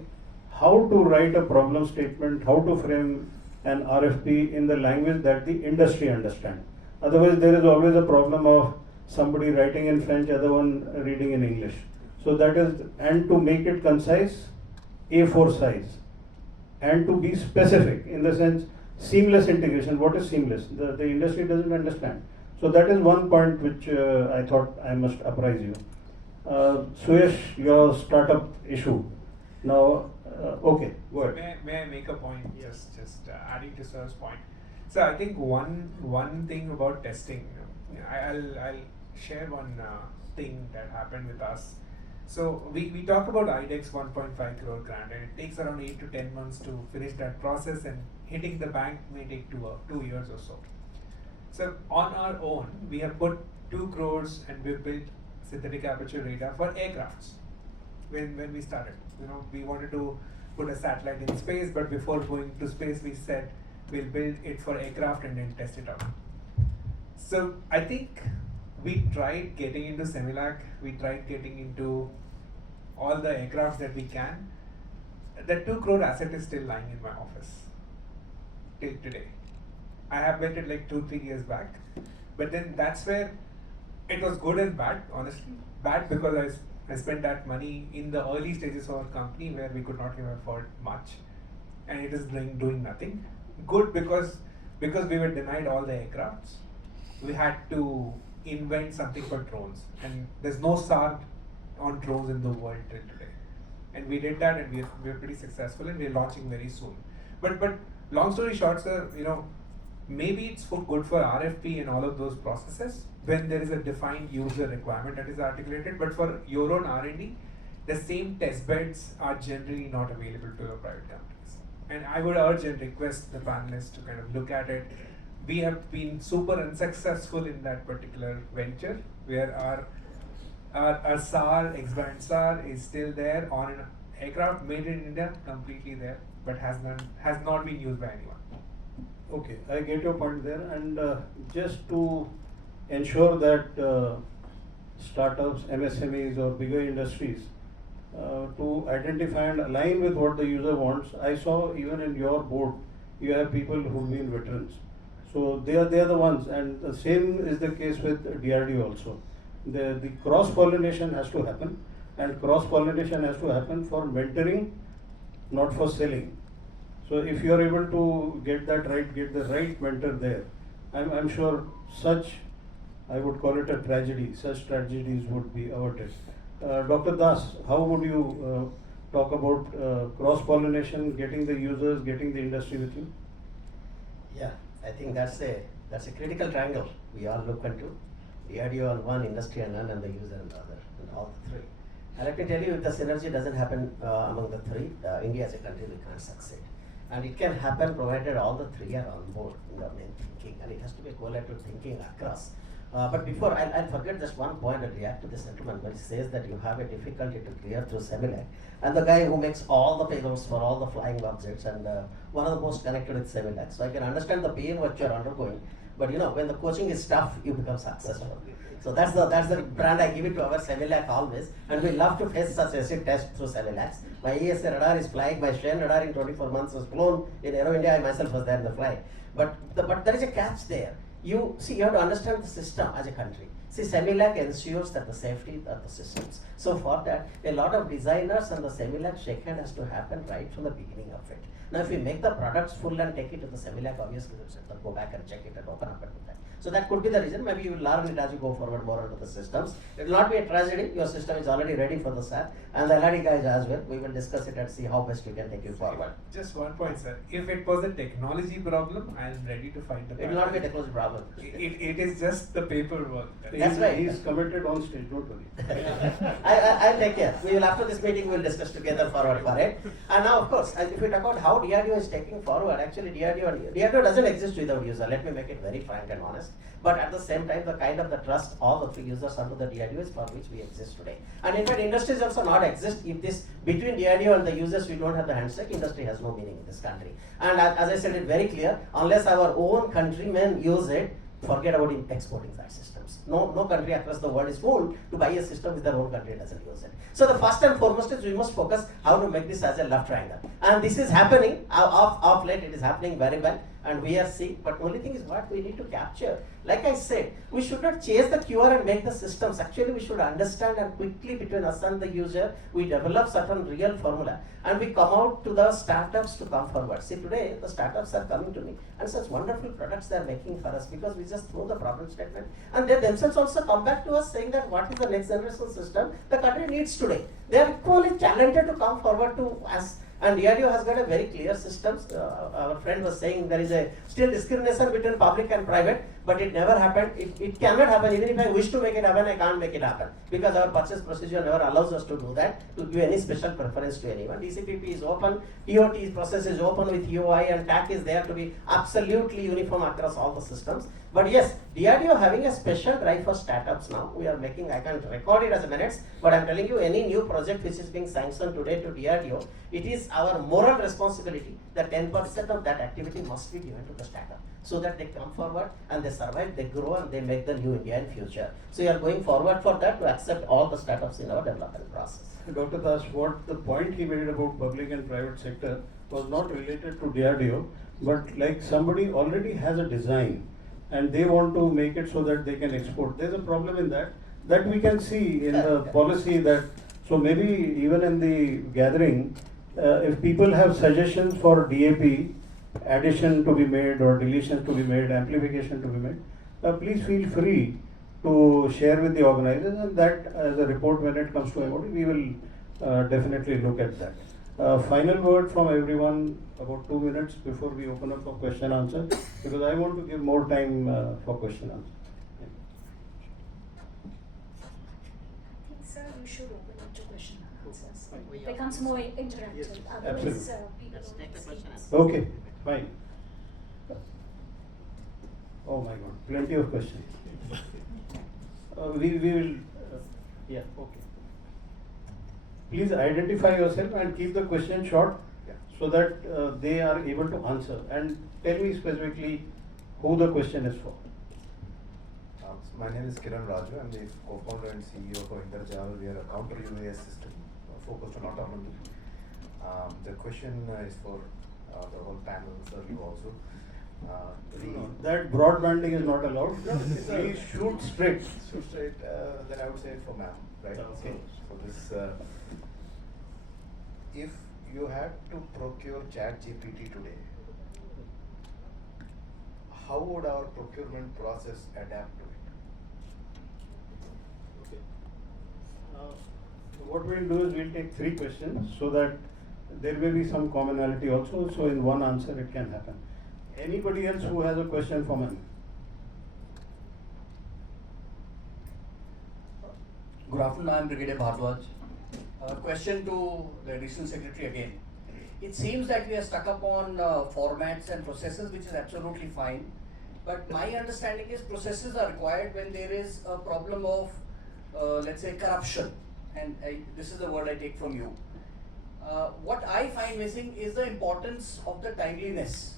how to write a problem statement, how to frame an RFP in the language that the industry understands. Otherwise, there is always a problem of somebody writing in French, other one reading in English. So that is, and to make it concise, A4 size. and to be specific in the sense seamless integration. What is seamless? The industry doesn't understand. So that is one point which I thought I must apprise you. Suyash, your startup issue. Now, okay, go ahead. May I make a point? Just adding to Sir's point. So I think one thing about testing, I'll share one thing that happened with us. So we talked about IDEX 1.5 crore grant, and it takes around 8 to 10 months to finish that process, and hitting the bank may take 2 years or so. So on our own, we have put 2 crores and we built synthetic aperture radar for aircrafts. When we started, we wanted to put a satellite in space, but before going to space, we said we'll build it for aircraft and then test it out. So I think we tried getting into Semilac, we tried getting into all the aircrafts that we can. That 2 crore asset is still lying in my office till today. I have built it like 2-3 years back, but then that's where it was good and bad, honestly. Bad because I spent that money in the early stages of our company where we could not even afford much, and it is doing nothing. Good because we were denied all the aircrafts. We had to invent something for drones, and there's no SAR on drones in the world till today. And we did that, and we're pretty successful, and we're launching very soon. But long story short, sir, maybe it's good for RFP and all of those processes when there is a defined user requirement that is articulated, but for your own R&D, the same test beds are generally not available to your private companies. And I would urge and request the panelists to kind of look at it. We have been super unsuccessful in that particular venture, where our SAR, X-band SAR, is still there on an aircraft made in India, completely there, but has not been used by anyone. Okay, I get your point there, and just to ensure that startups, MSMEs or bigger industries to identify and align with what the user wants, I saw even in your board, you have people who've been veterans. So they are the ones, and the same is the case with DRDO also. The cross-pollination has to happen, and cross-pollination has to happen for mentoring, not for selling. So if you are able to get that right, get the right mentor there, I'm sure such, I would call it a tragedy, such tragedies would be averted. Dr. Das, how would you talk about cross-pollination, getting the users, getting the industry with you? Yeah, I think that's a critical triangle we all look into. DRDO on one, industry on none, and the user on the other, and all the three. And let me tell you, if the synergy doesn't happen among the three, India as a country, we can't succeed. And it can happen provided all the three are on board in the main thinking, and it has to be collaborative thinking across. But before, I'll forget just one point and react to this gentleman when he says that you have a difficulty to clear through Semilac. And the guy who makes all the payloads for all the flying objects and one of the most connected with Semilac. So I can understand the pain what you're undergoing. But when the coaching is tough, you become successful. So that's the brand I give it to our Semilac always. And we love to test such acid test through Semilac. My ESA radar is flying, my Shen radar in 24 months was flown. In Aero India, I myself was there in the flight. But there is a catch there. You have to understand the system as a country. See, Semilac ensures that the safety of the systems. So for that, a lot of designers and the Semilac shake hand has to happen right from the beginning of it. Now, if we make the products full and take it to the Semilac, obviously they'll go back and check it and open up and do that. So that could be the reason. Maybe you will learn it as you go forward more into the systems. It will not be a tragedy. Your system is already ready for the SAT, and the LRD guys as well. We will discuss it and see how best we can take it forward. Just one point, sir. If it was a technology problem, I am ready to find the. It will not be a technology problem. It is just the paperwork. That's right. He is committed on stage. Don't worry. I'll take care. We will, after this meeting, we will discuss together forward for it. And now, of course, if we talk about how DRDO is taking forward, actually DRDO doesn't exist without user. Let me make it very frank and honest. But at the same time, the kind of the trust all the three users under the DRDO is for which we exist today. And in fact, industries also not exist if this between DRDO and the users we don't have the handshake. Industry has no meaning in this country. And as I said it very clear, unless our own countrymen use it, forget about exporting that systems. No country across the world is fooled to buy a system if their own country doesn't use it. So the first and foremost is we must focus how to make this as a love triangle. And this is happening, off late it is happening very well. and we are seeing, but only thing is what we need to capture. Like I said, we should not chase the cure and make the systems. Actually, we should understand, and quickly between us and the user, we develop certain real formula, and we come out to the startups to come forward. See, today the startups are coming to me, and such wonderful products they are making for us, because we just throw the problem statement, and they themselves also come back to us saying that what is the next generation system the country needs today. They are equally talented to come forward to us. And DRDO has got a very clear systems. Our friend was saying there is a still discrimination between public and private, but it never happened. It cannot happen. Even if I wish to make it happen, I can't make it happen, because our purchase procedure never allows us to do that, to give any special preference to anyone. DCPP is open, TOT process is open with UI, and TAC is there to be absolutely uniform across all the systems. But yes, DRDO having a special drive for startups now. We are making, I can record it as a minutes, but I'm telling you, any new project which is being sanctioned today to DRDO, it is our moral responsibility that 10% of that activity must be given to the startup, so that they come forward and they survive, they grow, and they make the new India in future. So we are going forward for that, to accept all the startups in our development process. Dr. Das, what the point he made about public and private sector was not related to DRDO, but like somebody already has a design and they want to make it so that they can export. There's a problem in that we can see in the policy that, so maybe even in the gathering, if people have suggestions for DAP, addition to be made or deletion to be made, amplification to be made, please feel free to share with the organizers, and that as a report when it comes to MOD, we will definitely look at that. Final word from everyone, about 2 minutes before we open up for question answer, because I want to give more time for question answer. I think, sir, you should open it to question and answers. It becomes more interactive. Otherwise, absolutely. People Let's don't take the see question this. and Okay, fine. Oh my God, plenty of questions. We will, yeah, okay. Please identify yourself and keep the question short, so that they are able to answer. And tell me specifically who the question is for. My name is Kiran Raju. I'm the co-founder and CEO for Interjal. We are a counter UAS system focused on autonomy. The question is for the whole panel, sir, you also. That broadbanding is not allowed. Please shoot straight. Shoot straight, then I would say for ma'am, right? Okay. So this, if you had to procure ChatGPT today, how would our procurement process adapt to it? Okay. What we'll do is we'll take 3 questions, so that there may be some commonality also, so in one answer it can happen. Anybody else who has a question for me? Good afternoon, I am Brigadier Bhardwaj. Question to the Additional Secretary again. It seems that we are stuck up on formats and processes, which is absolutely fine. But my understanding is processes are required when there is a problem of, let's say, corruption. And this is the word I take from you. What I find missing is the importance of the timeliness.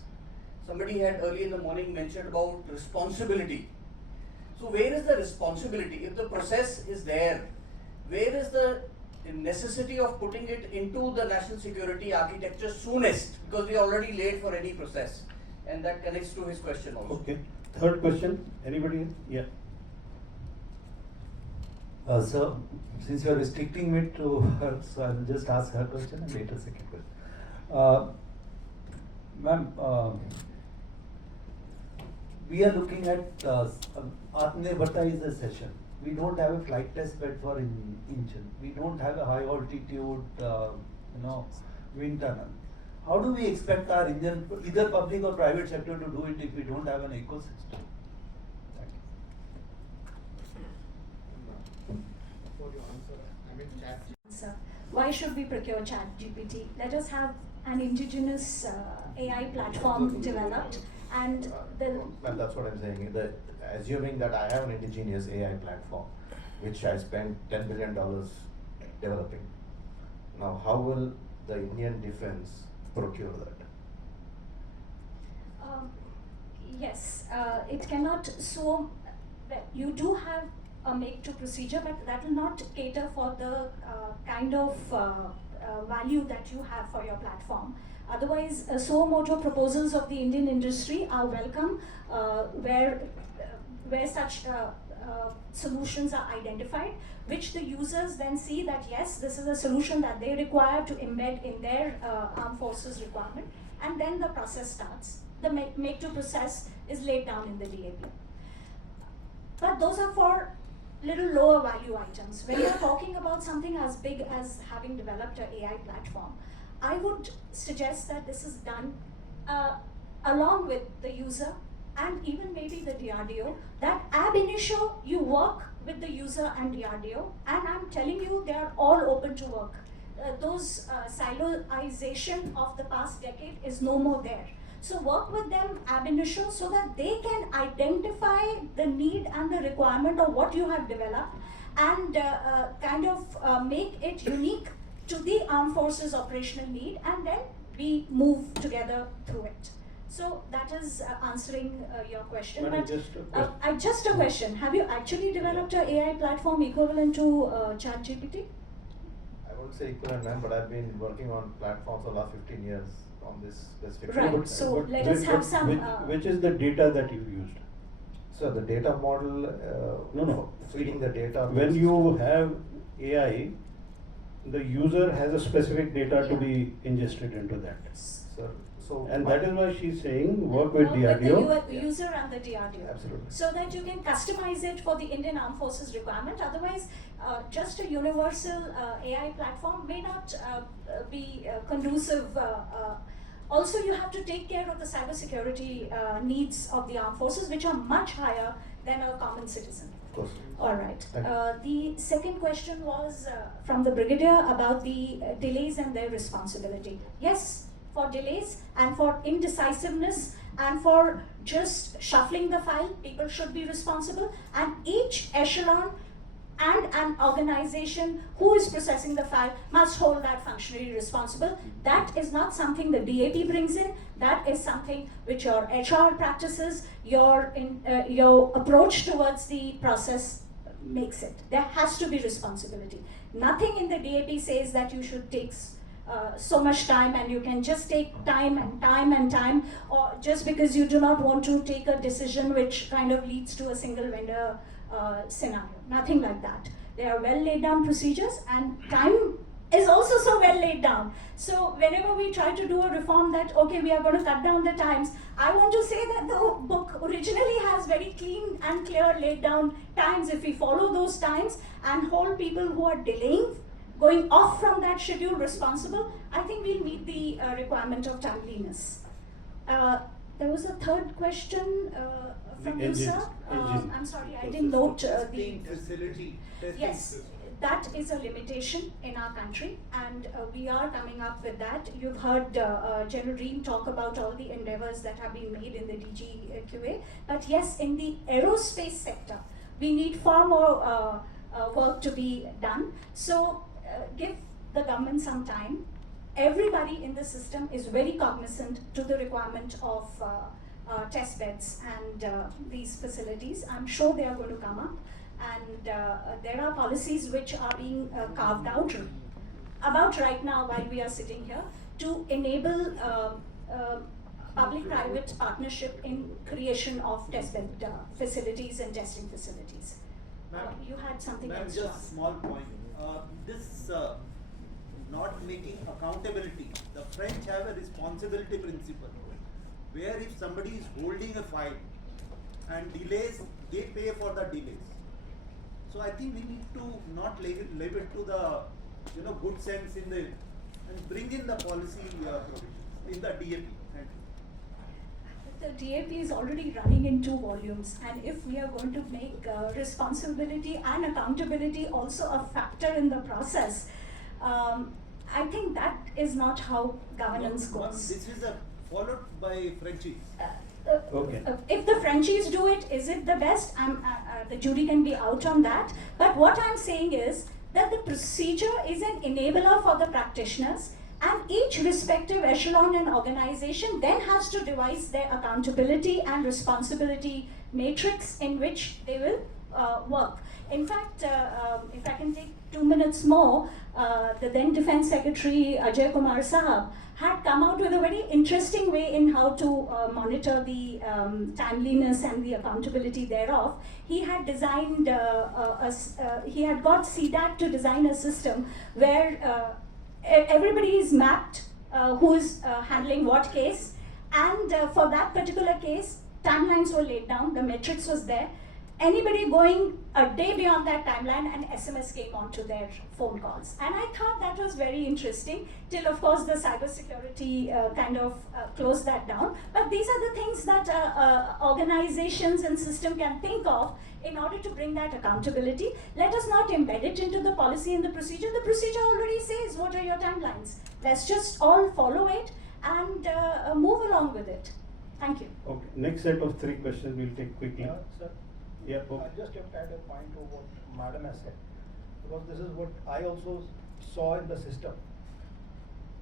Somebody had early in the morning mentioned about responsibility. So where is the responsibility? If the process is there, where is the necessity of putting it into the national security architecture soonest? Because we are already late for any process. And that connects to his question also. Okay. Third question. Anybody else? Yeah. So, since you are restricting me to her, so I will just ask her question and later second question. Ma'am, we are looking at Atmanirbharta is a session. We don't have a flight test bed for engine. We don't have a high altitude, wind tunnel. How do we expect our engine, either public or private sector, to do it if we don't have an ecosystem? Thank you. Sir, why should we procure ChatGPT? Let us have an indigenous AI platform developed, and Well, that's what I'm saying. Assuming that I have an indigenous AI platform, which I spent $10 billion developing. Now, how will the Indian defense procure that? Yes, it cannot. So, well, you do have a make-to procedure, but that will not cater for the kind of value that you have for your platform. Otherwise, suo motu proposals of the Indian industry are welcome, where such solutions are identified, which the users then see that yes, this is a solution that they require to embed in their armed forces requirement, and then the process starts. The make to process is laid down in the DAP. But those are for little lower value items. When you're talking about something as big as having developed an AI platform, I would suggest that this is done along with the user and even maybe the DRDO. That ab initio, you work with the user and DRDO, and I'm telling you, they are all open to work. Those siloization of the past decade is no more there. So work with them ab initio so that they can identify the need and the requirement of what you have developed, and kind of make it unique to the armed forces operational need, and then we move together through it. So that is answering your question. Madam, But just a question. Have you actually developed an AI platform equivalent to ChatGPT? I won't say equivalent, but I've been working on platforms for the last 15 years on this specific. Right. topic. So let us have some. Which is the data that you used? So the data model. No. Feeding the data. When you have AI, the user has a specific data to be ingested into that. So And that is why she's saying work with DRDO. With the user and the DRDO. Absolutely. So that you can customize it for the Indian Armed Forces requirement. Otherwise, just a universal AI platform may not be conducive. Also, you have to take care of the cybersecurity needs of the armed forces, which are much higher than a common citizen. Of course. All right. Thank The second question was from the Brigadier about the delays and their responsibility. Yes, for delays and for indecisiveness and for just shuffling the file, people should be responsible, and each echelon and an organization who is processing the file must hold that functionary responsible. That is not something the DAP brings in. That is something which your HR practices, your approach towards the process makes it. There has to be responsibility. Nothing in the DAP says that you should take so much time and you can just take time and time and time, or just because you do not want to take a decision which kind of leads to a single vendor scenario. Nothing like that. There are well laid down procedures, and time is also so well laid down. So whenever we try to do a reform that, okay, we are going to cut down the times, I want to say that the book originally has very clean and clear laid down times. If we follow those times and hold people who are delaying, going off from that schedule responsible, I think we'll meet the requirement of timeliness. There was a third question from you, sir. I'm sorry, I didn't note the facility. Yes, that is a limitation in our country, and we are coming up with that. You've heard General Ream talk about all the endeavors that have been made in the DGQA, but yes, in the aerospace sector, we need far more work to be done. So give the government some time. Everybody in the system is very cognizant to the requirement of test beds and these facilities. I'm sure they are going to come up, and there are policies which are being carved out about right now while we are sitting here to enable public-private partnership in creation of test bed facilities and testing facilities. You had something else to Just ask. small point. This not making accountability. The French have a responsibility principle, where if somebody is holding a file and delays, they pay for the delays. So I think we need to not leave it to the good sense in the, and bring in the policy provisions in the DAP. Thank you. The DAP is already running in 2 volumes, and if we are going to make responsibility and accountability also a factor in the process, I think that is not how governance goes. This is followed by Frenchies. Okay. If the Frenchies do it, is it the best? The jury can be out on that. But what I'm saying is that the procedure is an enabler for the practitioners, and each respective echelon and organization then has to devise their accountability and responsibility matrix in which they will work. In fact, if I can take 2 minutes more, the then Defense Secretary Ajay Kumar Sahab had come out with a very interesting way in how to monitor the timeliness and the accountability thereof. He had designed, he had got CDAT to design a system where everybody is mapped who is handling what case, and for that particular case, timelines were laid down, the metrics was there. Anybody going a day beyond that timeline, and SMS came onto their phone calls. And I thought that was very interesting, till of course the cybersecurity kind of closed that down. But these are the things that organizations and system can think of in order to bring that accountability. Let us not embed it into the policy and the procedure. The procedure already says what are your timelines. Let's just all follow it and move along with it. Thank you. Okay, next set of 3 questions we'll take quickly. Sir, Yeah, I okay. just have to add a point to what Madam has said, because this is what I also saw in the system.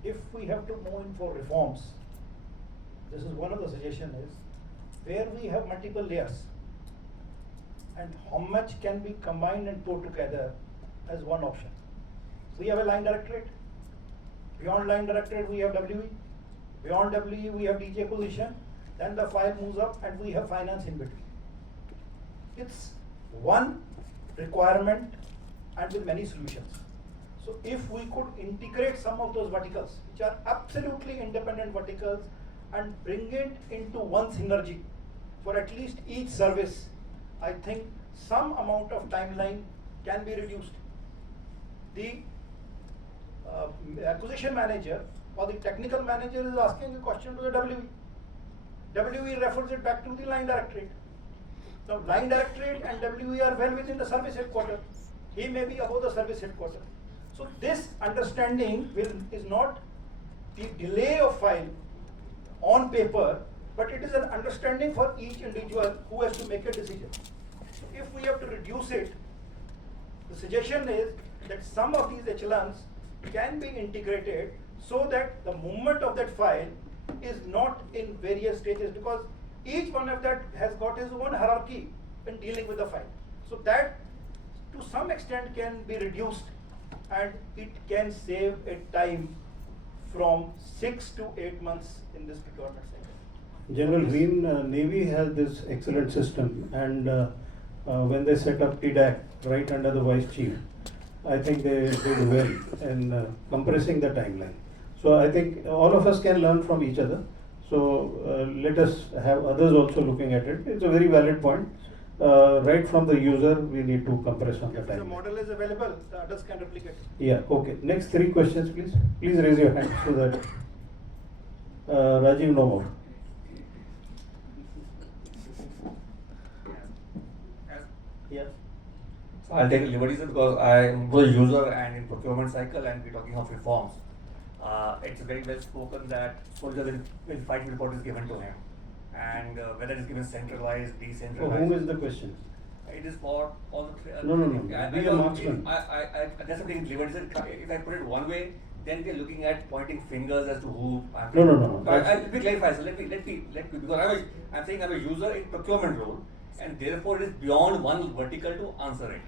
If we have to move in for reforms, this is one of the suggestion is, where we have multiple layers, and how much can be combined and put together as one option. We have a line directorate, beyond line directorate we have WE, beyond WE we have DJ position, then the file moves up and we have finance in between. It's one requirement and with many solutions. So if we could integrate some of those verticals, which are absolutely independent verticals, and bring it into one synergy for at least each service, I think some amount of timeline can be reduced. The acquisition manager or the technical manager is asking a question to the WE. WE refers it back to the line directorate. Now, line directorate and WE are well within the service headquarters. He may be above the service headquarters. So this understanding is not the delay of file on paper, but it is an understanding for each individual who has to make a decision. So if we have to reduce it, the suggestion is that some of these echelons can be integrated so that the movement of that file is not in various stages, because each one of that has got his own hierarchy in dealing with the file. So that to some extent can be reduced, and it can save a time from 6 to 8 months in this procurement cycle. General Green, Navy has this excellent system, and when they set up TDAC right under the Vice Chief, I think they did well in compressing the timeline. So I think all of us can learn from each other. So let us have others also looking at it. It's a very valid point. Right from the user, we need to compress on the If the timeline. model is available, the others can replicate. Yeah, okay. Next 3 questions, please. Please raise your hand so that Rajiv, no more. Yeah. So I'll take liberties because I'm a user and in procurement cycle, and we're talking of reforms. It's very well spoken that soldier will fight with what is given to him, and whether it's given centralized, decentralized. For whom is the question? It is for all the three. No. Be a marksman. That's the thing. Liberties. If I put it one way, then we're looking at pointing fingers as to who. No. Let me clarify. So let me because I'm saying I'm a user in procurement role, and therefore it is beyond one vertical to answer it.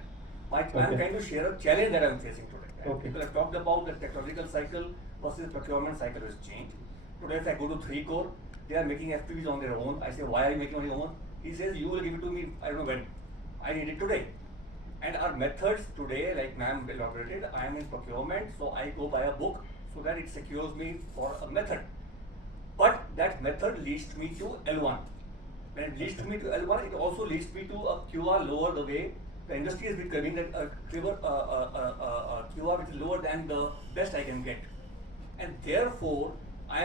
I'm trying to share a challenge that I'm facing today. Right? Okay. People have talked about the technological cycle versus procurement cycle has changed. Today, if I go to 3 core, they are making FPVs on their own. I say, why are you making on your own? He says, you will give it to me, I don't know when. I need it today. And our methods today, like ma'am elaborated, I am in procurement, so I go by a book so that it secures me for a method. But that method leads me to L1. When it leads me to L1, it also leads me to a QR lower the way. The industry is becoming that a QR which is lower than the best I can get. And therefore, I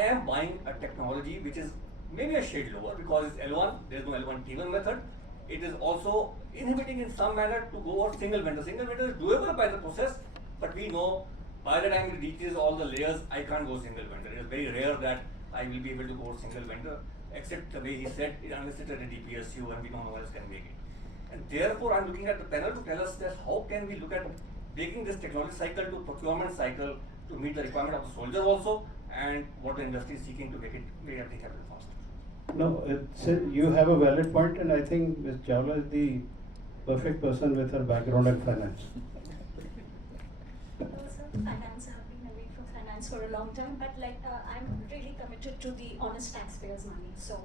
am buying a technology which is maybe a shade lower because it's L1, there is no L1 T1 method. It is also inhibiting in some manner to go out single vendor. Single vendor is doable by the process, but we know by the time it reaches all the layers, I can't go single vendor. It is very rare that I will be able to go single vendor, except the way he said, unless it's at a DPSU and we don't know who else can make it. And therefore, I'm looking at the panel to tell us that how can we look at taking this technology cycle to procurement cycle to meet the requirement of the soldier also, and what the industry is seeking to make everything happen faster. No, you have a valid point, and I think Ms. Chawla is the perfect person with her background in finance. Finance, I've been away from finance for a long time, but I'm really committed to the honest taxpayers' money. So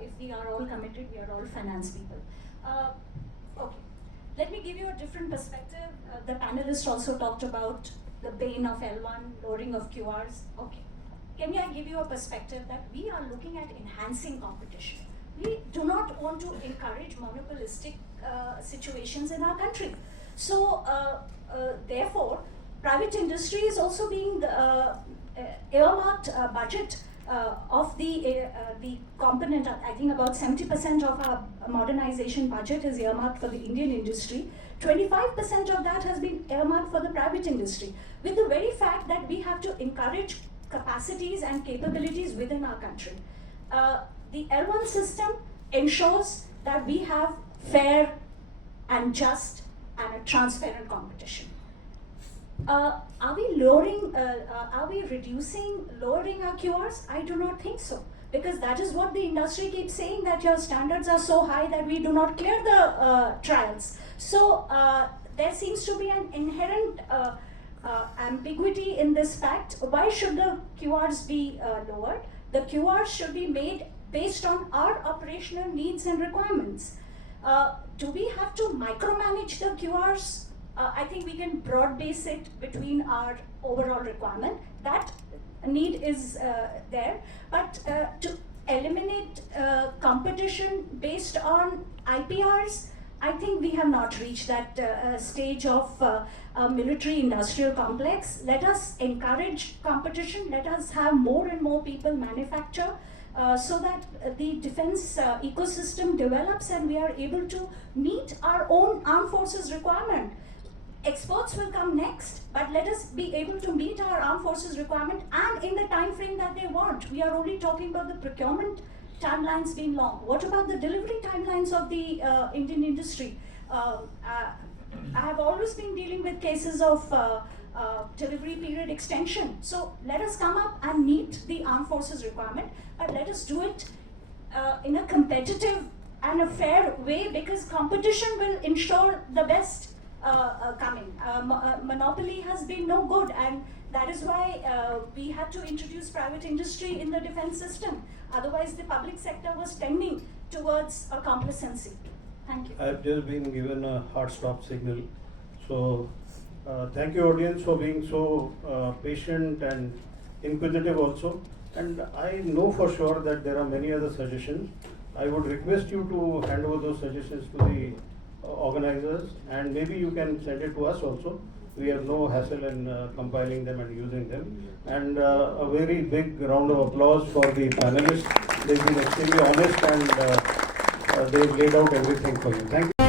if we are all committed, we are all finance people. Okay, let me give you a different perspective. The panelists also talked about the bane of L1, lowering of QRs. Okay, can I give you a perspective that we are looking at enhancing competition? We do not want to encourage monopolistic situations in our country. So therefore, private industry is also being earmarked budget of the component. I think about 70% of our modernization budget is earmarked for the Indian industry. 25% of that has been earmarked for the private industry, with the very fact that we have to encourage capacities and capabilities within our country. The L1 system ensures that we have fair and just and a transparent competition. Are we lowering, are we reducing, lowering our QRs? I do not think so, because that is what the industry keeps saying, that your standards are so high that we do not clear the trials. So there seems to be an inherent ambiguity in this fact. Why should the QRs be lowered? The QRs should be made based on our operational needs and requirements. Do we have to micromanage the QRs? I think we can broad base it between our overall requirement. That need is there, but to eliminate competition based on IPRs, I think we have not reached that stage of a military industrial complex. Let us encourage competition, let us have more and more people manufacture so that the defense ecosystem develops and we are able to meet our own armed forces requirement. Exports will come next, but let us be able to meet our armed forces requirement and in the time frame that they want. We are only talking about the procurement timelines being long. What about the delivery timelines of the Indian industry? I have always been dealing with cases of delivery period extension. So let us come up and meet the armed forces requirement, but let us do it in a competitive and a fair way, because competition will ensure the best coming. Monopoly has been no good, and that is why we had to introduce private industry in the defense system. Otherwise, the public sector was tending towards a complacency. Thank you. I've just been given a hard stop signal. So thank you, audience, for being so patient and inquisitive also. And I know for sure that there are many other suggestions. I would request you to hand over those suggestions to the organizers, and maybe you can send it to us also. We have no hassle in compiling them and using them. And a very big round of applause for the panelists. They've been extremely honest and they've laid out everything for you. Thank you.